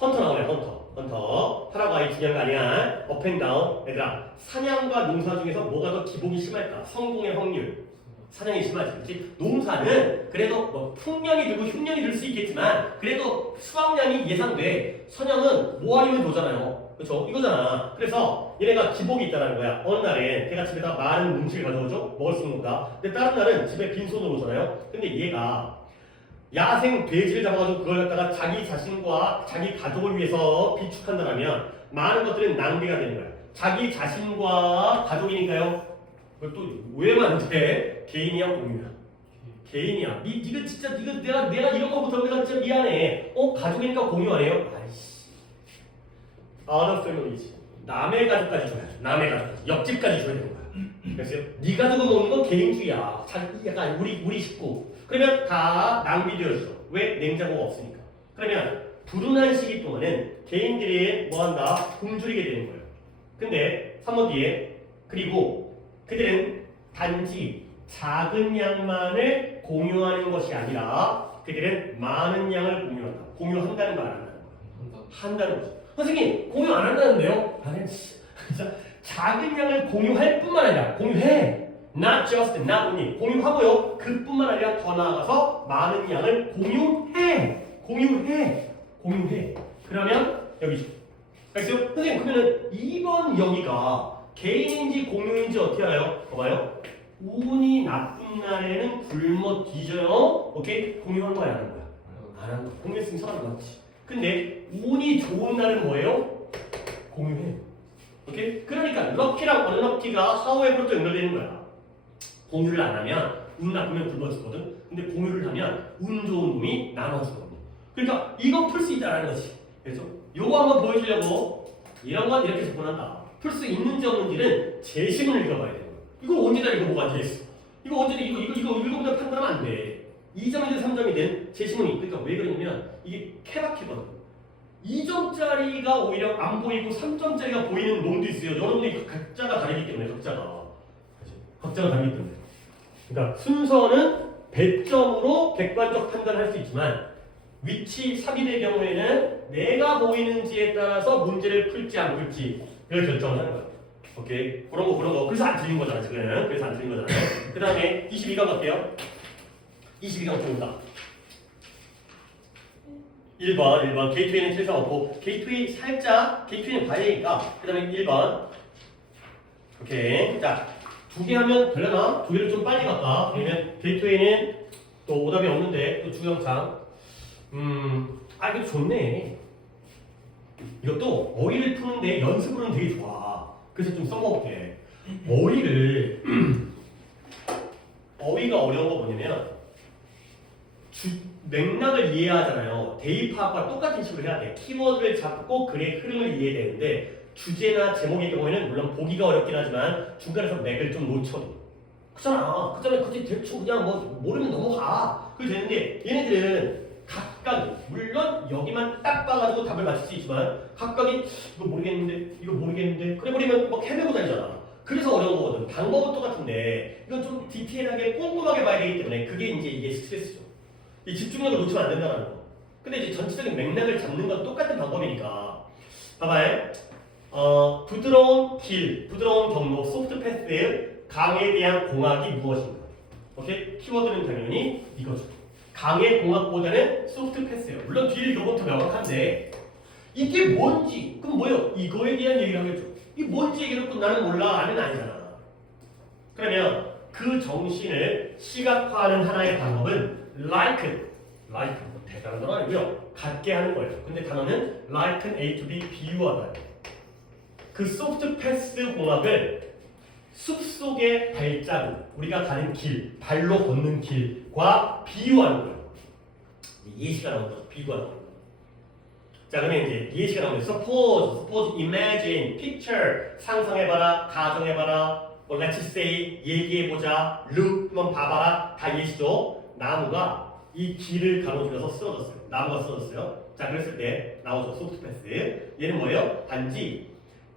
헌터 나오네. 헌터. 하라고 아예 중요한 거 아니야. 업 앤 다운. 얘들아, 사냥과 농사 중에서 뭐가 더 기복이 심할까? 성공의 확률. 사냥이 심하지, 그렇지? 농사는 그래도 뭐 풍년이 들고 흉년이 들 수 있겠지만 그래도 수확량이 예상돼. 사냥은 모아리면 도잖아요. 그렇죠? 이거잖아. 그래서 얘네가 기복이 있다는 거야. 어느 날엔 걔가 집에다 많은 음식을 가져오죠? 먹을 수 있는 거다. 근데 다른 날은 집에 빈손으로 오잖아요. 근데 얘가 야생 돼지를 잡아가지고 그걸 갖다가 자기 자신과 자기 가족을 위해서 비축한다면 많은 것들은 낭비가 되는 거야. 자기 자신과 가족이니까요. 그걸 또 오해만 안 돼. 개인이야, 공유야. 개인이야. 니가 진짜 내가 이런 거부터 내가 진짜 미안해. 가족이니까 공유 안 해요? 아이씨. Other families. 남의 가족까지 줘야죠. 남의 가족까지. 옆집까지 줘야 되는 거야. 그래서 네 가족을 먹는 건 개인주의야. 약간 우리 식구. 그러면 다 낭비되어져. 왜? 냉장고가 없으니까. 그러면 불운한 시기 동안은 개인들이 뭐한다? 굶주리게 되는 거예요. 근데 3번 뒤에 그리고 그들은 단지 작은 양만을 공유하는 것이 아니라 그들은 많은 양을 공유한다. 공유한다는 거 안 한다는 거야. 한다는 거죠. 선생님 공유 안 한다는데요? 아니 진짜 작은 양을 공유할 뿐만 아니라 공유해. Not just, not only. 공유하고요. 그뿐만 아니라 더 나아가서 많은 양을 공유해. 그러면 여기죠. 알겠어요? 선생님 그러면은 2번 여기가 개인인지 공유인지 어떻게 알아요? 봐봐요. 운이 나쁜 날에는 굶어 뒤져요. 오케이? 공유한 거야 안 한 거야? 안 한 거야. 공유했으면 사람 맞지. 근데 운이 좋은 날은 뭐예요? 공유해. 오케이? 그러니까 럭키랑 언럭키가 하우에버로 또 연결되는 거야. 공유를 안 하면 운 나쁘면 굶어주거든. 근데 공유를 하면 운 좋은 놈이 나눠주거든. 그러니까 이거 풀 수 있다라는 거지. 그래서 요거 한번 보여주려고 이런 건 이렇게 접근한다. 풀 수 있는지 없는지는 제시문을 읽어봐야 돼요. 이거 언제다 읽어보고 앉아있어. 이거 언제다 이거 읽어보다 판단하면 안 돼. 2점이든 3점이든 제시문이. 그러니까 왜 그러냐면 이게 케바케거든. 2점짜리가 오히려 안 보이고 3점짜리가 보이는 놈도 있어요. 여러분이 각자가 다르기 때문에 각자가 다르기 때문에. 그러니까 순서는 배점으로 객관적 판단할 수 있지만 위치 삽입의 경우에는 내가 보이는지에 따라서 문제를 풀지 안 풀지를 결정을 하는 거야. 오케이? 그런 거. 그래서 안 틀린 거잖아, 지금. 그래서 안 틀린 거잖아. 그 다음에 22강 갈게요. 22강 보입니다. 1번. 게이트웨이는 틀상 없고, 게이트웨이 살짝, 게이트웨이는 봐야 되니까. 그 다음에 1번. 오케이. 자, 2개 하면 되려나? 2개를 좀 빨리 갈까? 왜냐면 게이트웨이는 또 오답이 없는데, 또 주영창. 이거 좋네. 이것도 어휘를 푸는데 연습으로는 되게 좋아. 그래서 좀 써먹을게. 어휘가 어려운 거 뭐냐면 맥락을 이해하잖아요. 대입파악과 똑같은 식으로 해야 돼. 키워드를 잡고 글의 흐름을 이해되는데 주제나 제목의 경우에는 물론 보기가 어렵긴 하지만 중간에서 맥을 좀 놓쳐도 그잖아. 그치 대충 그냥 뭐 모르면 넘어가. 그게 되는데 얘네들은 각각이 물론 여기만 딱 봐가지고 답을 맞출 수 있지만 각각이 이거 모르겠는데 그래버리면 막 헤매고 다니잖아. 그래서 어려운 거거든. 방법은 똑같은데 이건 좀 디테일하게 꼼꼼하게 봐야 되기 때문에 그게 이게 스트레스죠. 이 집중력을 놓치면 안 된다는 거. 근데 이제 전체적인 맥락을 잡는 건 똑같은 방법이니까 봐봐요. 부드러운 길, 부드러운 경로, 소프트 패스, 강에 대한 공학이 무엇인가? 오케이? 키워드는 당연히 이거죠. 강의 공학보다는 소프트 패스예요. 물론 뒤를 읽어보면 더 명확한데 이게 뭔지 그럼 뭐예요? 이거에 대한 얘기를 하겠죠. 이게 뭔지 얘기를 듣고 나는 몰라 아는 아니잖아. 그러면 그 정신을 시각화하는 하나의 방법은 like 뭐 대단한 건 아니고요. 같게 하는 거예요. 근데 단어는 liken A to B 비유하다. 그 소프트 패스 공학을 숲속의 발자국, 우리가 가는 길, 발로 걷는 길과 비유하는 거예요. 예시가 나오는 거죠. 비유하는 거예요. 자, 그러면 이제 예시가 나오면 suppose, imagine, picture, 상상해봐라, 가정해봐라, 뭐 let's say, 얘기해보자, look, 한번 봐봐라, 다 예시죠. 나무가 이 길을 가로질러서 쓰러졌어요. 나무가 쓰러졌어요. 자, 그랬을 때 나오죠. 소프트 패스. 얘는 뭐예요? 단지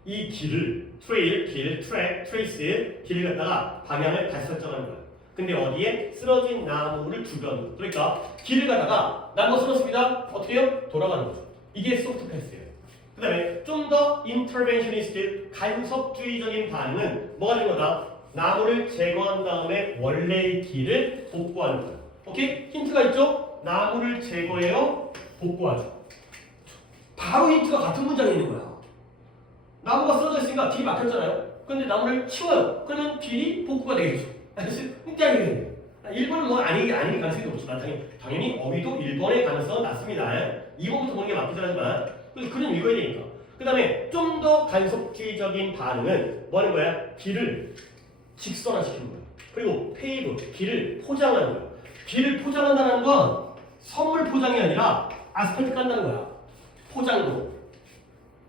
이 길을 트레이스 길을 갖다가 방향을 다시 설정하는 거예요. 근데 어디에? 쓰러진 나무를 주변으로. 그러니까 길을 가다가 나무가 쓰러졌습니다. 어떻게 해요? 돌아가는 거죠. 이게 소프트 패스예요. 그 다음에 좀 더 인터벤셔니스트 간섭주의적인 반응은 뭐가 되는 거다? 나무를 제거한 다음에 원래의 길을 복구하는 거예요. 오케이? 힌트가 있죠? 나무를 제거해요. 복구하죠. 바로 힌트가 같은 문장에 있는 거야. 나무가 쓰러져 있으니까 길이 막혔잖아요. 근데 나무를 치워요. 그러면 길이 복구가 되겠죠. 그러니까 1번은 뭐 아닐 가능성이 높지만 당연히 어휘도 1번의 가능성은 낮습니다. 2번부터 보는 게 맞긴 하지만 그런 읽어야 되니까. 그 다음에 좀 더 간섭주의적인 반응은 뭐 하는 거야? 길을 직선화시키는 거야. 그리고 페이브, 길을 포장하는 거야. 길을 포장한다는 건 선물 포장이 아니라 아스팔트 깐다는 거야. 포장으로.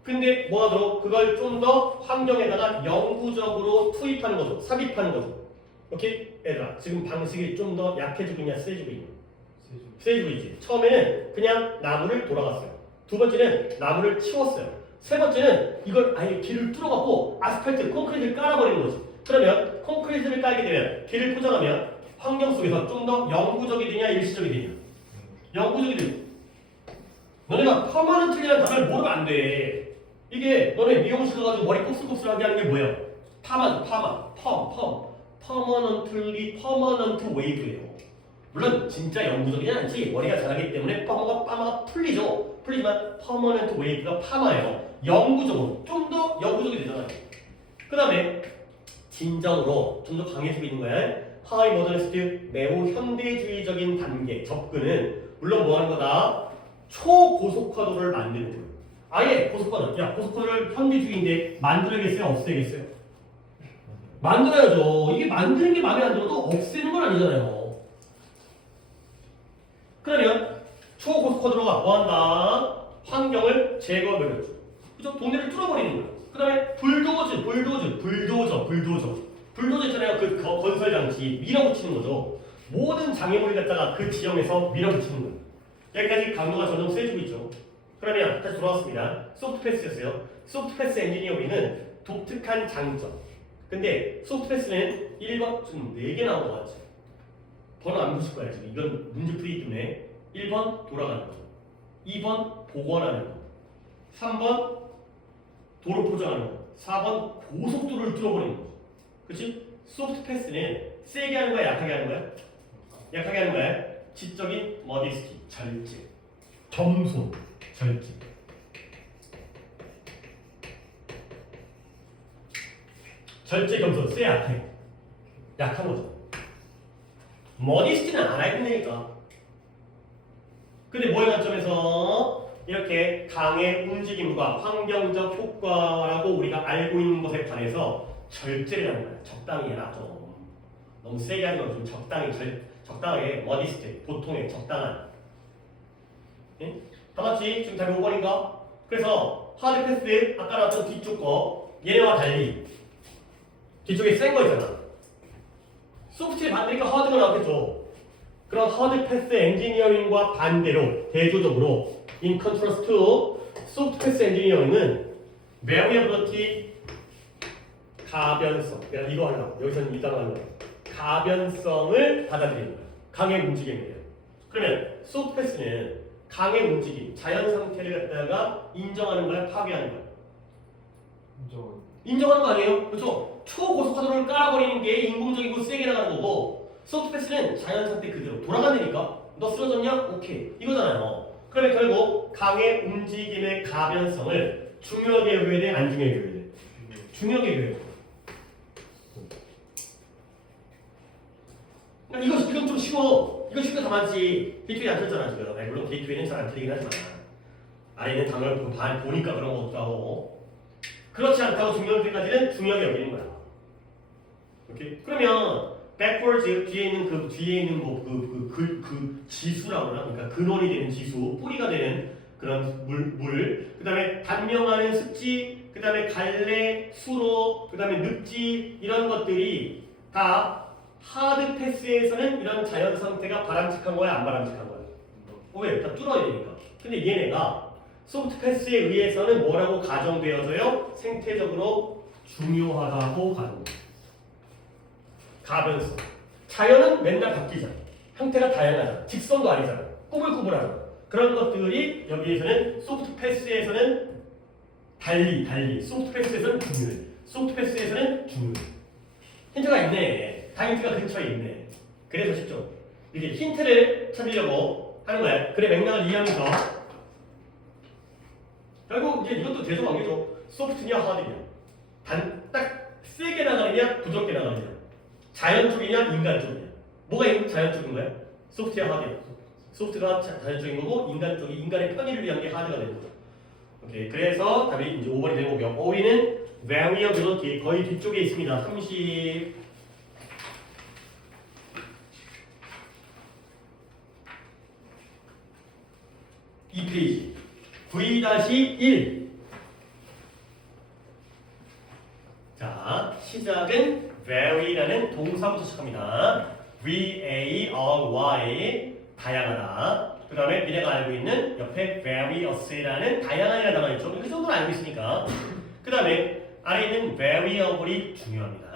근데 뭐 하도록 그걸 좀 더 환경에다가 영구적으로 투입하는 거죠. 삽입하는 거죠. 오케이? 얘들아 지금 방식이 좀 더 약해지고 있냐 세지고 있냐? 세지고 있지. 처음에는 그냥 나무를 돌아갔어요. 두 번째는 나무를 치웠어요. 세 번째는 이걸 아예 길을 뚫어갖고 아스팔트, 콘크리트를 깔아버리는 거지. 그러면 콘크리트를 깔게 되면 길을 포장하면 환경 속에서 좀 더 영구적이 되냐 일시적이 되냐? 영구적이 되냐? 너네가 퍼머넌트리라는 단어를 모르면 안 돼. 이게 너네 미용실 가가지고 머리 곱슬곱슬하게 하는 게 뭐예요? 파마, 퍼머넌트 웨이브예요. 물론 진짜 영구적이지 않지. 머리가 자라기 때문에 파마가 풀리죠. 풀리지만 퍼머넌트 웨이브가 파마예요. 영구적으로 좀 더 영구적이 되잖아요. 그 다음에 진정으로 좀 더 강해지고 있는 거야. 하이 모더니스트 매우 현대주의적인 단계 접근은 물론 뭐 하는 거다? 초고속화도를 만드는 거예요. 아예 고속화도. 야, 고속화도를 현대 중인데 만들어야겠어요? 없애야겠어요? 만들어야죠. 이게 만드는 게 마음에 안 들어도 없애는 건 아니잖아요. 그러면 초고속화도로가 뭐한다? 환경을 제거해버렸죠. 그죠? 동네를 뚫어버리는 거예요. 그 다음에 불도저 있잖아요. 그 건설 장치 밀어붙이는 거죠. 모든 장애물을 갖다가 그 지형에서 밀어붙이는 거예요. 여기까지 강도가 점점 세지고 있죠. 그러면 다시 돌아왔습니다. 소프트패스였어요. 소프트패스 엔지니어링은 독특한 장점. 근데 소프트패스는 1번 좀 4개 나온 것 같죠. 번호 안 보실 거야 지금. 이건 문제 풀이기 때문에 1번 돌아가는 거, 2번 복원하는 거, 3번 도로 포장하는 거, 4번 고속도로를 뚫어버리는 거죠. 그렇지? 소프트 패스는 세게 하는 거야, 약하게 하는 거야? 약하게 하는 거야. 지적인 머디스티, 절제, 겸손, 절제. 절제, 겸손, 세, 약해. 약한 거죠. 머디스티는 안 할 건데니까. 근데 뭐의 관점에서 이렇게 강의 움직임과 환경적 효과라고 우리가 알고 있는 것에 관해서 절제를 하는 거야. 적당히 해라 좀. 너무 세게 하는 건 좀 적당하게 머디스트 보통의 적당한. 예? 다 맞지? 지금 잘 5번인가? 그래서 하드 패스 아까 나왔던 뒤쪽 거 얘네와 달리 뒤쪽에 센 거 있잖아. 소프트에 만드니까 하드가 나왔겠죠. 그럼 하드 패스 엔지니어링과 반대로 대조적으로 in contrast to soft 패스 엔지니어링은 variability 가변성. 내가 이거 하려고 여기서는 이 단어 하려고 가변성을 받아들이는 거야. 강의 움직임이에요. 그러면 소프트 패스는 강의 움직임, 자연 상태를 갖다가 인정하는 거야, 파괴하는 거야? 인정하는 거 아니에요? 그렇죠? 초고속화도를 깔아버리는 게 인공적이고 세게 나가는 거고 소프트 패스는 자연 상태 그대로 돌아가니까 너 쓰러졌냐? 오케이 이거잖아요. 그러면 결국 강의 움직임의 가변성을 중요하게 여겨야 돼? 안 중요하게 여겨야 돼? 중요하게 여겨야 돼. 이건 좀 쉬워. 이거 쉽게 다 맞지. 게이트웨이 안 틀렸잖아 지금. 물론 게이트웨이는 잘 안 틀리긴 하지만 아래 있는 단어를 보니까 그런 것도 하고 그렇지 않다고 중요할 때까지는 중요하게 여기는 거야. 오케이? 그러면 backwards 뒤에 있는 그 지수라고 하나? 그러니까 근원이 되는 지수, 뿌리가 되는 그런 물, 그 다음에 단명하는 습지, 그 다음에 갈래, 수로, 그 다음에 늪지 이런 것들이 다 하드 패스에서는 이런 자연 상태가 바람직한 거야, 안 바람직한 거야? 왜? 다 뚫어야 되니까. 근데 얘네가 소프트 패스에 의해서는 뭐라고 가정되어서요? 생태적으로 중요하다고 가는 거야. 가변성. 자연은 맨날 바뀌잖아. 형태가 다양하잖아. 직선도 아니잖아. 꾸불꾸불하잖아. 그런 것들이 여기에서는 소프트 패스에서는 달리 소프트 패스에서는 중요해. 소프트 패스에서는 중요해. 힌트가 있네. 다 힌트가 근처에 있네. 그래서 쉽죠. 이게 힌트를 찾으려고 하는 거야. 그래 맥락을 이해하면서 결국 이제 이것도 대조관계죠. 소프트냐 하드냐. 딱 세게 나가느냐 부드럽게 나가느냐. 자연 쪽이냐 인간 쪽이냐. 뭐가 자연 쪽인 거야? 소프트야 하드야. 소프트가 자연 쪽인 거고 인간 쪽이 인간의 편의를 위한 게 하드가 되는 거죠. 오케이. 그래서 답이 이제 5번이 되는 거고요. 5위는 variability 거의 뒤쪽에 있습니다. 30 2페이지 V-1 자 시작은 vary라는 동사부터 시작합니다. V-A-R-Y 다양하다. 그 다음에 미래가 알고 있는 옆에 various라는 다양한이라는 단어가 있죠. 그 정도는 알고 있으니까 그 다음에 아래 있는 variable이 중요합니다.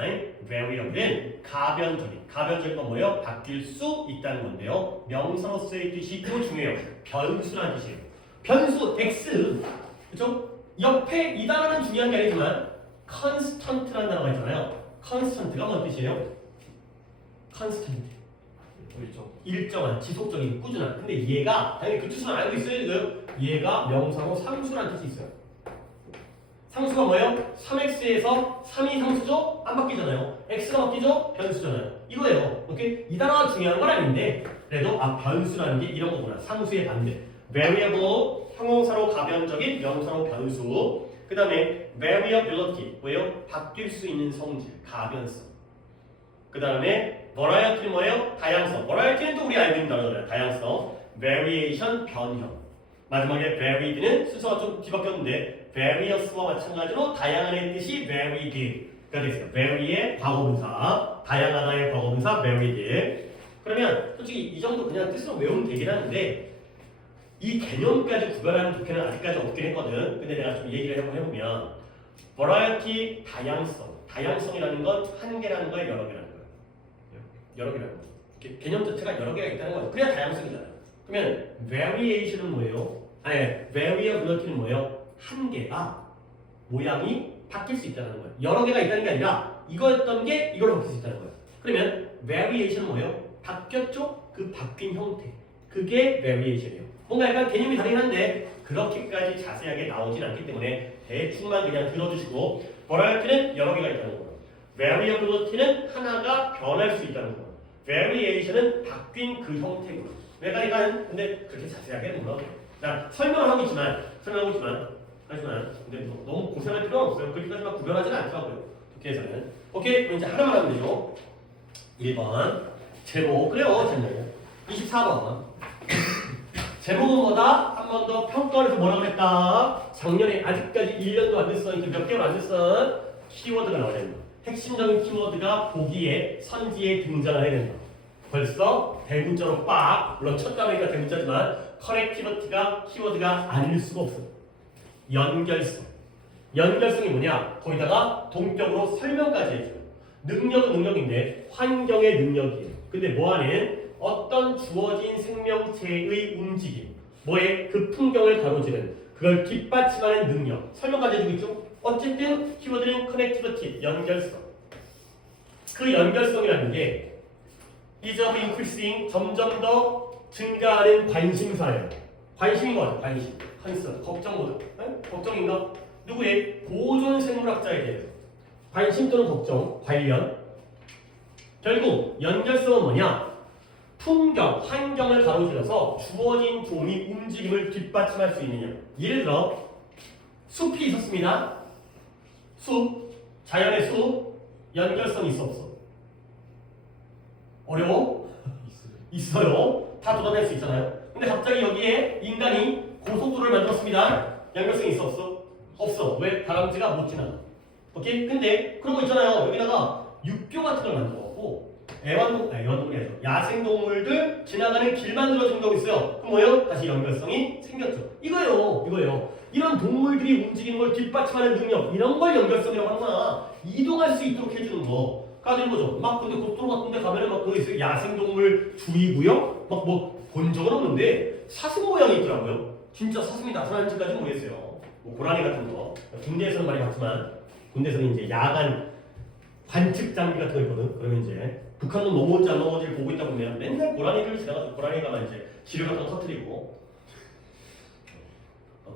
variable은 가변적인 건 뭐예요? 바뀔 수 있다는 건데요. 명사로서의 뜻이 또 중요해요. 변수라는 뜻이에요. 변수 x 그렇죠? 옆에 이 단어는 중요한 게 아니지만 constant라는 단어가 있잖아요. constant가 뭔 뜻이에요? constant 일정한, 지속적인, 꾸준한. 근데 얘가 당연히 그 뜻은 알고 있어요 지금. 얘가 명사로 상수라는 뜻이 있어요. 상수가 뭐예요? 3x에서 3이 상수죠? 안 바뀌잖아요. x가 바뀌죠? 변수잖아요. 이거예요. 오케이? 이 단어가 중요한 건 아닌데 그래도 변수라는 게 이런 거구나. 상수의 반대. variable 형용사로 가변적인 명사로 변수. 그 다음에 variability 뭐예요? 바뀔 수 있는 성질 가변성. 그 다음에 variety는 뭐예요? 다양성. variety는 또 우리 알고 있는 단어잖아요. 다양성. variation 변형. 마지막에 varied는 순서가 좀 뒤바뀌었는데 various와 마찬가지로 다양한의 뜻이 varied가 되겠어요. vary의 과거분사, 다양하다의 과거분사 varied. 그러면 솔직히 이 정도 그냥 뜻으로 외우면 되긴 하는데 이 개념까지 구별하는 독해는 아직까지 없긴 했거든. 근데 내가 좀 얘기를 해보면 variety, 다양성이라는 건 한 개라는 거에 여러 개라는 거예요. 여러 개라는 거. 개념 자체가 여러 개가 있다는 거죠. 그래야 다양성이잖아요. 그러면 variation은 뭐예요? 아니, variability는 뭐예요? 한 개가 모양이 바뀔 수 있다는 거예요. 여러 개가 있다는 게 아니라 이거였던 게 이걸로 바뀔 수 있다는 거예요. 그러면 variation은 뭐예요? 바뀌었죠? 그 바뀐 형태. 그게 variation이에요. 뭔가 약간 개념이 다르긴 한데 그렇게까지 자세하게 나오진 않기 때문에 대충만 그냥 들어주시고 variety는 여러 개가 있다는 거예요. variability는 하나가 변할 수 있다는 거예요. variation은 바뀐 그 형태고. 내가 이건 근데 그렇게 자세하게는 몰라도 돼요. 나 설명을 하고 있지만 하지만 근데 너무 고생할 필요는 없어요. 그렇게까지 막 구별하지는 않더라고요. 독해에서는. 오케이, 그럼 이제 하나만 하면 되죠. 1번 제목. 그래요, 제목. 24번 제목은 뭐다? 한 번 더 평가원에서 뭐라고 그랬다? 작년에 아직까지 1년도 안 됐어. 이제 몇 개월 안 됐어. 키워드가 나와야 된다. 핵심적인 키워드가 보기에 선지에 등장을 해야 된다. 벌써 대문자로 빡! 물론 첫 단어가 대문자지만 커넥티비티가 키워드가 아닐 수가 없어. 연결성. 연결성이 뭐냐? 거기다가 동격으로 설명까지 해줘요. 능력은 능력인데 환경의 능력이에요. 근데 뭐하는? 어떤 주어진 생명체의 움직임, 뭐의 그 풍경을 가로지르는 그걸 뒷받침하는 능력, 설명까지 해주고 있죠? 어쨌든 키워드는 커넥티비티, 연결성. 그 연결성이라는 게 is of increasing, 점점 더 증가하는 관심사예요. 관심인 거죠. 관심, 컨선, 걱정보다. 걱정인가? 누구의? 보존 생물학자에 대해서. 관심 또는 걱정, 관련. 결국 연결성은 뭐냐? 풍경, 환경을 가로질러서 주어진 종이 움직임을 뒷받침할 수 있느냐. 예를 들어 숲이 있었습니다. 숲, 자연의 숲, 연결성 있어 없어? 어려워? 있어요. 다 도달할 수 있잖아요. 근데 갑자기 여기에 인간이 고속도로를 만들었습니다. 연결성 있어 없어? 없어. 왜? 다람쥐가 못 지나가. 오케이? 근데 그런 거 있잖아요. 여기다가 육교 같은 걸 만들어갖고 애완동물이 아니죠. 야생동물들 지나가는 길 만들어준 거 있어요. 그럼 뭐예요? 다시 연결성이 생겼죠. 이거예요. 이런 동물들이 움직이는 걸 뒷받침하는 능력, 이런 걸 연결성이라고 하는구나. 이동할 수 있도록 해주는 거. 까지는 거죠. 막 근데 고속도로 같은 데 가면은 막 거기 있어요. 야생동물 주의구역? 막 뭐 본 적은 없는데 사슴 모양이 있더라고요. 진짜 사슴이 나타나는지까지는 모르겠어요. 뭐 고라니 같은 거. 군대에서는 많이 봤지만 군대에서는 이제 야간 관측 장비 같은 거 있거든. 그러면 이제 북한은 넘어올지 안 넘어올지를 보고 있다 보면 맨날 고라니를 지나가서 고라니가 이제 지뢰 같은 거 터뜨리고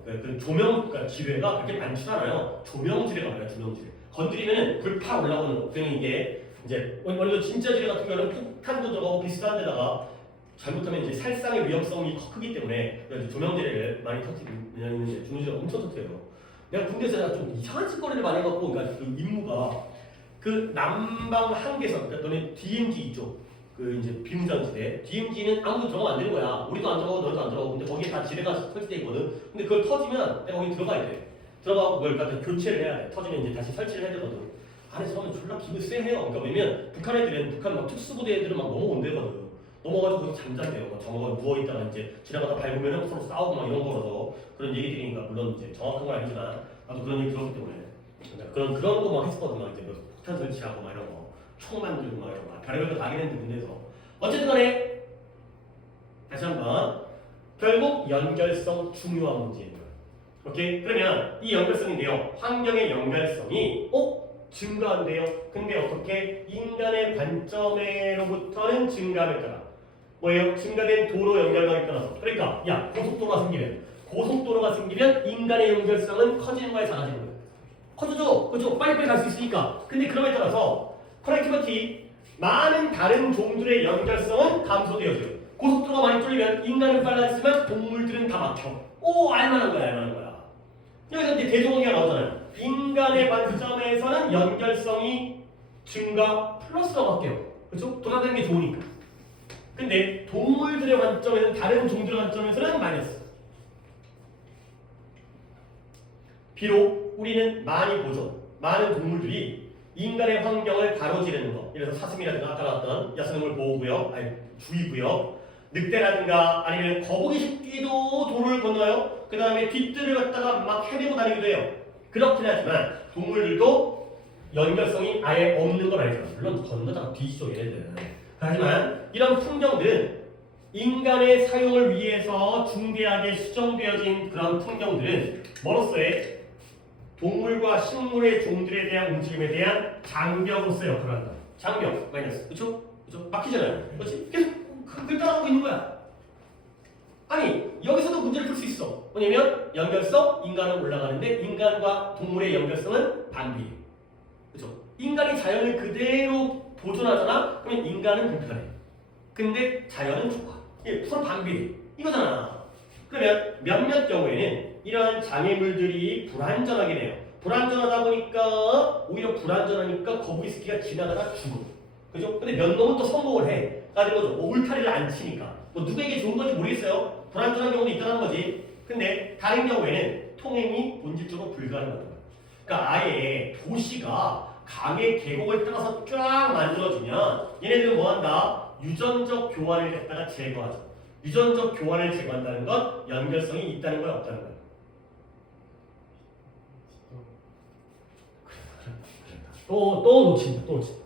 그 조명, 그러니까 지뢰가 그렇게 많지않아요. 조명 지뢰가 많아요. 조명 지뢰. 건드리면은 불파 올라오는 거. 그냥 이게 이제 원래 진짜 지뢰 같은 경우는 폭탄도 들어가고 비슷한 데다가 잘못하면 이제 살상의 위험성이 크기 때문에 그래서 조명 지뢰를 많이 터뜨리면 이제 조명 지뢰가 엄청 터뜨려요. 내가 군대에서 좀 이상한 짓거리를 많이 해갖고 그러니까 그 임무가 그 남방 한계선, 그러니까 너네 DMZ 있죠? 그 이제 비무장지대. DMZ는 아무도 들어가면 안 되는 거야. 우리도 안 들어가고 너희도 안 들어가고. 근데 거기에 다 지뢰가 설치돼 있거든. 근데 그걸 터지면 내가 거기 들어가야 돼. 들어가고 그걸 갖다 교체를 해야 돼. 터지면 이제 다시 설치를 해야 되거든. 안에서 하면 졸라 기분 쎄해요. 그러니까 왜냐면 북한 애들은 북한 막 특수부대 애들은 막 넘어온대거든. 넘어가지고 거기서 잠잔대요. 막 저거가 누워있다가 이제 지나가다 밟으면 서로 싸우고 막 이런 거라서 그런 얘기들이니까 물론 이제 정확한 건 아니지만 나도 그런 얘기 들었기 때문에 그러니까 그런 거 막 했었거든. 막 이제 뭐 폭탄 설치하고 막 이런 거, 총 만들고 막 이런 거 별의별 거 다 하긴 했는데 군대에서 어쨌든 간에 다시 한번 결국 연결성 중요한 문제인 거예요. 오케이? 그러면 이 연결성인데요. 환경의 연결성이 증가한대요. 근데 어떻게? 인간의 관점으로부터는 증가함에 따라 뭐예요? 증가된 도로 연결망에 따라서. 그러니까 야 고속도로가 생기면 인간의 연결성은 커지는 거야, 작아지는 거야? 커져죠. 그렇죠? 빨리빨리 갈 수 있으니까. 근데 그럼에 따라서 커넥티비티 많은 다른 종들의 연결성은 감소되어져요. 고속도로가 많이 뚫리면 인간은 빨라지지만 동물들은 다 막혀. 오, 알만한 거야, 알만한 거야. 여기서 이제 대조공개가 나오잖아요. 인간의 관점에서는 연결성이 증가 플러스라고 할게요. 그렇죠? 돌아다니는 게 좋으니까. 근데 동물들의 관점에서는 다른 종들의 관점에서는 마이너스. 비록 우리는 많이 보죠. 많은 동물들이 인간의 환경을 가로지르는 거. 예를 들어서 사슴이라든가 아까 나왔던 야생동물 보호구역, 아니 주의구역, 늑대라든가 아니면 거북이 새끼도 도로를 건너요. 그 다음에 뒷뜰을 갖다가 막 헤매고 다니기도 해요. 그렇긴 하지만 동물들도 연결성이 아예 없는 건 아니죠. 물론 건너다가 뒤지죠 얘네들은. 하지만 이런 풍경들은 인간의 사용을 위해서 중대하게 수정되어진 그런 풍경들은 뭐로서의 동물과 식물의 종들에 대한 움직임에 대한 장벽으로서 역할을 한다. 장벽 마이너스. 그렇죠? 그렇죠? 막히잖아요. 그렇지? 계속 그걸 따라가고 있는 거야. 아니 여기서도 문제를 풀 수 있어. 뭐냐면 연결성 인간은 올라가는데 인간과 동물의 연결성은 반비. 그렇죠? 인간이 자연을 그대로 보존하잖아. 그러면 인간은 불편해. 근데 자연은 좋아. 이게 서로 반비. 이거잖아. 그러면 몇몇 경우에는 이러한 장애물들이 불완전하게 돼요. 불완전하다 보니까 오히려 불완전하니까 거북이 새끼가 지나가다 죽어. 그죠? 근데 몇 놈은 또 성공을 해. 가지고 뭐 울타리를 안 치니까. 뭐 누구에게 좋은 건지 모르겠어요. 불완전한 경우도 있다는 거지. 근데 다른 경우에는 통행이 본질적으로 불가능하다. 그러니까 아예 도시가 강의 계곡을 따라서 쫙 만들어주면 얘네들은 뭐한다? 유전적 교환을 갖다가 제거하죠. 유전적 교환을 제거한다는 건 연결성이 있다는 거야 없다는 거야? 또 놓친다. 또 놓친다.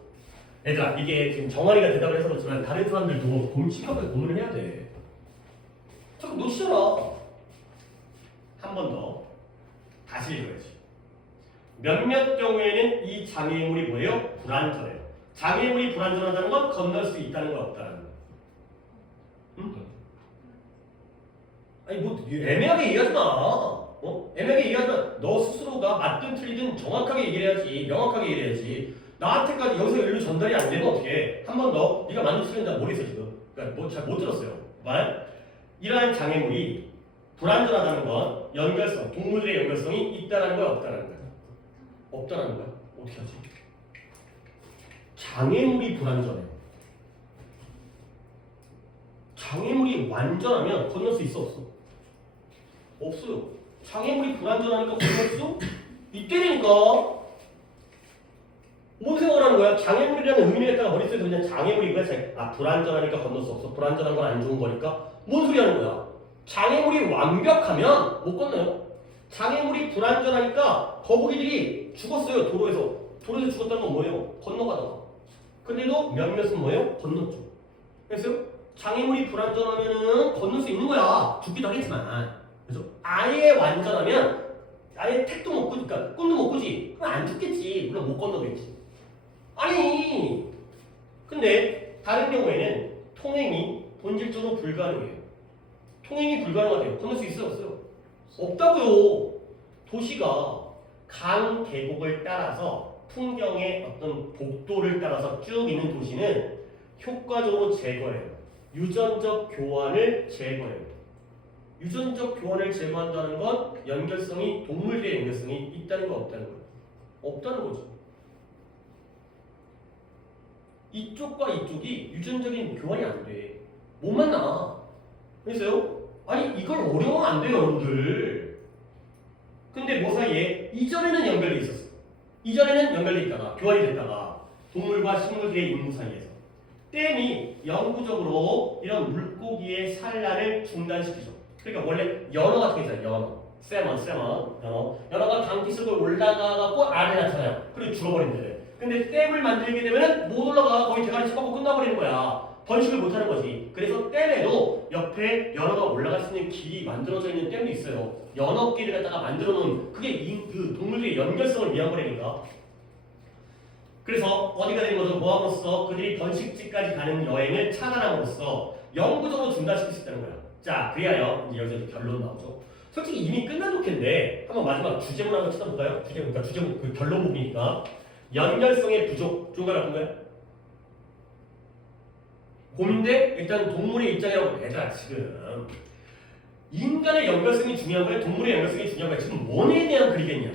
얘들아 이게 지금 정한이가 대답을 해서 그렇지만 다른 사람들도 심각하게 고민을 해야 돼. 자꾸 놓치잖아. 한 번 더 다시 읽어야지. 몇몇 경우에는 이 장애물이 뭐예요? 불완전해요. 장애물이 불완전하다는 건 건널 수 있다는 건 없다는 거야. 응? 아니 뭐 애매하게 얘기하지 마. 애매하게 얘기하지 마. 너 스스로가 맞든 틀리든 정확하게 얘기를 해야지. 명확하게 얘기를 해야지. 나한테까지 여기서 일로 전달이 안 되면 어떡해. 한 번 더. 네가 맞는 틀린다 모르겠어 지금. 그러니까 뭐 잘 못 들었어요. 말. 이러한 장애물이 불완전하다는 건 연결성, 동물들의 연결성이 있다는 거야 없다는 거야? 없다는 거야? 어떻게 하지? 장애물이 불완전해. 장애물이 완전하면 건널 수 있어 없어? 없어요. 장애물이 불완전하니까 건널 수 있대니까. 뭔 생각을 하는 거야? 장애물이라는 의미를 갖다가 머릿속에 그냥 장애물이 그래. 불완전하니까 건널 수 없어. 불완전한 건 안 좋은 거니까. 뭔 소리 하는 거야? 장애물이 완벽하면 못 건너요. 장애물이 불완전하니까 거북이들이 죽었어요. 도로에서 죽었다는 건 뭐예요? 건너가다가. 근데도 몇몇은 뭐예요? 건넜죠. 그래서 장애물이 불완전하면은 건널 수 있는 거야. 죽기도 하겠지만. 그래서 아예 완전하면 아예 택도 못 꾸지, 그러니까 꿈도 못 꾸지. 그럼 안 죽겠지. 물론 못 건너겠지. 아니. 근데 다른 경우에는 통행이 본질적으로 불가능해요. 통행이 불가능하대요. 건널 수 있어요, 없어요? 없다고요. 도시가 강 계곡을 따라서 풍경의 어떤 복도를 따라서 쭉 있는 도시는 효과적으로 제거해요. 유전적 교환을 제거해요. 유전적 교환을 제거한다는 건 연결성이 동물들의 연결성이 있다는 거 없다는 거예요. 없다는 거죠. 이쪽과 이쪽이 유전적인 교환이 안 돼. 못 만나. 그래서요? 아니 이걸 어려우면 안 돼요 여러분들. 근데 뭐 사이에 이전에는 연결돼 있었어. 이전에는 연결돼 있다가 교환이 됐다가 동물과 식물들의 임무 사이에서 댐이 영구적으로 이런 물고기의 산란을 중단시키죠. 그러니까 원래 연어 같은 게 있잖아요. 연어, 세먼, 연어가 강기슭을 올라가고 알을 낳잖아요. 그리고 죽어버린대. 근데 댐을 만들게 되면은 못 올라가. 거의 대가리 쳐박고 끝나버리는 거야. 번식을 못하는 거지. 그래서 댐에도 옆에 연어가 올라갈 수 있는 길이 만들어져 있는 댐도 있어요. 연어길을 갖다가 만들어 놓은 그게 그 동물들의 연결성을 위한 거라니까. 그래서 어디가 되는 거죠? 뭐함으로써 그들이 번식지까지 가는 여행을 차단함으로써 영구적으로 중단시킬 수 있다는 거야. 자, 그리하여 이제 여기서 결론 나오죠. 솔직히 이미 끝난 독해인데 한번 마지막 주제문 한번 쳐다볼까요? 주제문 그 결론 부분이니까 연결성의 부족. 좋은 거 같은 거야? 고민돼? 일단 동물의 입장이라고 얘들아 지금 인간 인간의 연결성이 중요한 거야? 동물의 연결성이 중요한 거야? 지금 원에 대한 글이겠냐?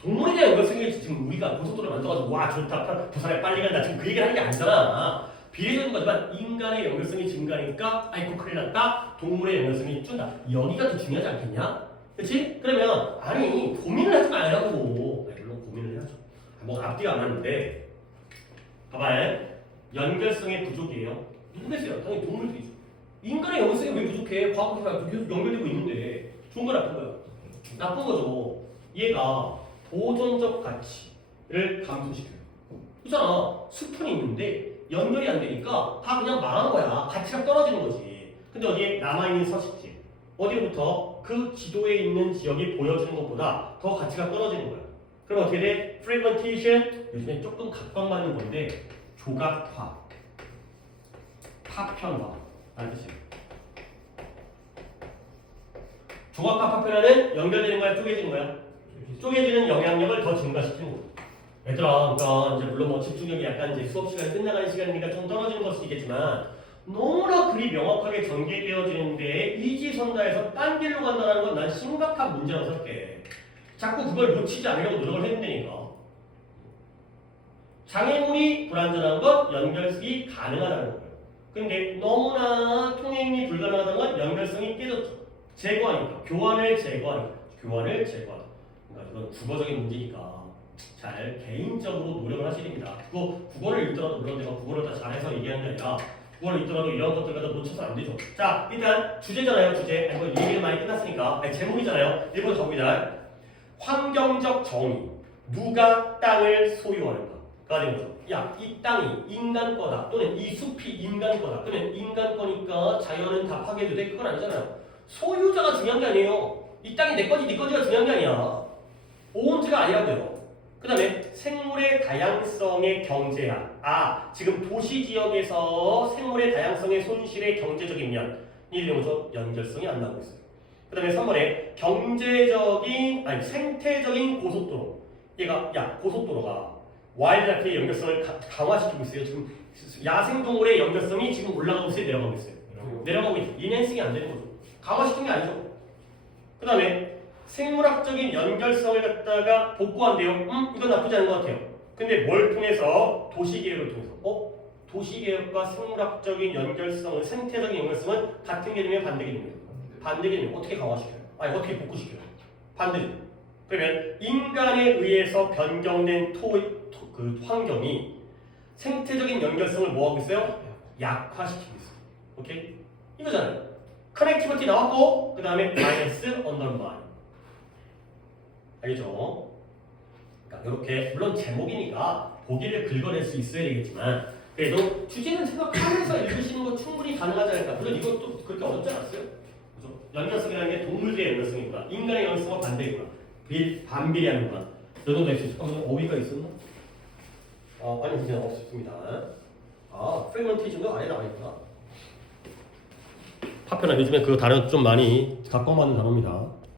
동물에 대한 연결성이 지금 우리가 고속도로를 만들어가지고 와 좋다 부산에 빨리 간다 지금 그 얘기를 하는 게 아니잖아. 비례적인 거지만 인간의 연결성이 증가하니까 아이고 큰일 났다. 동물의 연결성이 준다. 여기가 더 중요하지 않겠냐? 그렇지? 그러면 아니 고민을 하지 말라고. 물론 고민을 해야죠. 뭐 앞뒤가 안 맞는데 봐봐요. 연결성의 부족이에요. 누구겠어요? 당연히 동물들이죠. 인간의 연결성이 왜 부족해? 과학과 계속 연결되고 있는데 좋은 거 나쁜 거야? 나쁜 거죠. 얘가 보존적 가치를 감소시켜요. 그렇잖아. 수푼이 있는데 연결이 안 되니까 다 그냥 망한 거야. 가치가 떨어지는 거지. 근데 어디에 남아있는 서식지 어디로부터 그 지도에 있는 지역이 보여지는 것보다 더 가치가 떨어지는 거야. 그럼 어떻게 돼? fragmentation 요즘에 조금 각광받는 건데 조각화, 파편화 라는 뜻이에요. 조각화, 파편화는 연결되는 거야, 쪼개지는 거야? 쪼개지는 영향력을 더 증가시키는 거야. 얘들아, 그러니까 이제 물론 뭐 집중력이 약간 이제 수업 시간이 끝나가는 시간이니까 좀 떨어지는 걸 수도 있겠지만 너무나 글이 명확하게 전개되어지는데 이지선다에서 딴 길로 간다는 건 난 심각한 문제라고 생각해. 자꾸 그걸 놓치지 않으려고 노력을 했는데니까. 장애물이 불완전한 건 연결성이 가능하다는 거예요. 근데 너무나 통행이 불가능하다는 건 연결성이 깨졌죠. 제거하니까. 교환을 제거하니까. 교환을 제거하니까. 그러니까 이건 국어적인 문제니까 잘 개인적으로 노력을 하셔야 됩니다. 국어를 읽더라도 물론 내가 국어를 다 잘해서 얘기하는 게 아니라 국어를 읽더라도 이런 것들 갖다 놓쳐서 안 되죠. 자, 일단 주제잖아요. 주제. 이거 얘기는 많이 끝났으니까. 아니, 제목이잖아요. 1번 가봅니다. 환경적 정의. 누가 땅을 소유하는가가 되는 거죠. 야, 이 땅이 인간 거다. 또는 이 숲이 인간 거다. 또는 인간 거니까 자연은 다 파괴해도 돼. 그건 아니잖아요. 소유자가 중요한 게 아니에요. 이 땅이 내 거지 네 거지가 중요한 게 아니야. 오온트가 아니라고요. 그 다음에 생물의 다양성의 경제학. 지금 도시 지역에서 생물의 다양성의 손실의 경제적인 면이 이러면서 연결성이 안 나오고 있어요. 그 다음에 3번에 생태적인 고속도로. 얘가 고속도로가 와일드라이프의 연결성을 강화시키고 있어요. 지금 야생동물의 연결성이 지금 올라가고 있어요. 내려가고 있어요. 내려가고 있어요. 인핸싱이 안 되는 거죠. 강화시킨 게 아니죠. 그 다음에 생물학적인 연결성을 갖다가 복구한대요. 이건 나쁘지 않은 것 같아요. 근데 뭘 통해서? 도시개혁을 통해서. 도시개혁과 생물학적인 연결성은, 생태적인 연결성은 같은 개념이에요? 반대 개념이에요? 반대 개념. 어떻게 강화시켜요? 어떻게 복구시켜요? 반대죠. 그러면 인간에 의해서 변경된 그 환경이 생태적인 연결성을 뭐하고 있어요? 약화시키고 있어요. 오케이? 이거잖아요. 커넥티비티 나왔고 그 다음에 마이너스 언더라인. 알겠죠? 그러니까 이렇게 물론 제목이니까 보기를 긁어낼 수 있어야 되겠지만 그래도 주제는 생각하면서 읽으시는 거 충분히 가능하지 않을까. 물론 이것도 그렇게 어렵지 않았어요. 그죠? 연결성이라는 게 동물들의 연결성이구나. 인간의 연결성과 반대구나. 반비례하는구나. 이 정도 될 수 있어. 어휘가 있었나? 아니 그냥 없었습니다. 프레그먼테이션도 아예 나와 있구나. 파편화 요즘에 그 단어 좀 많이 각광받는 단어입니다.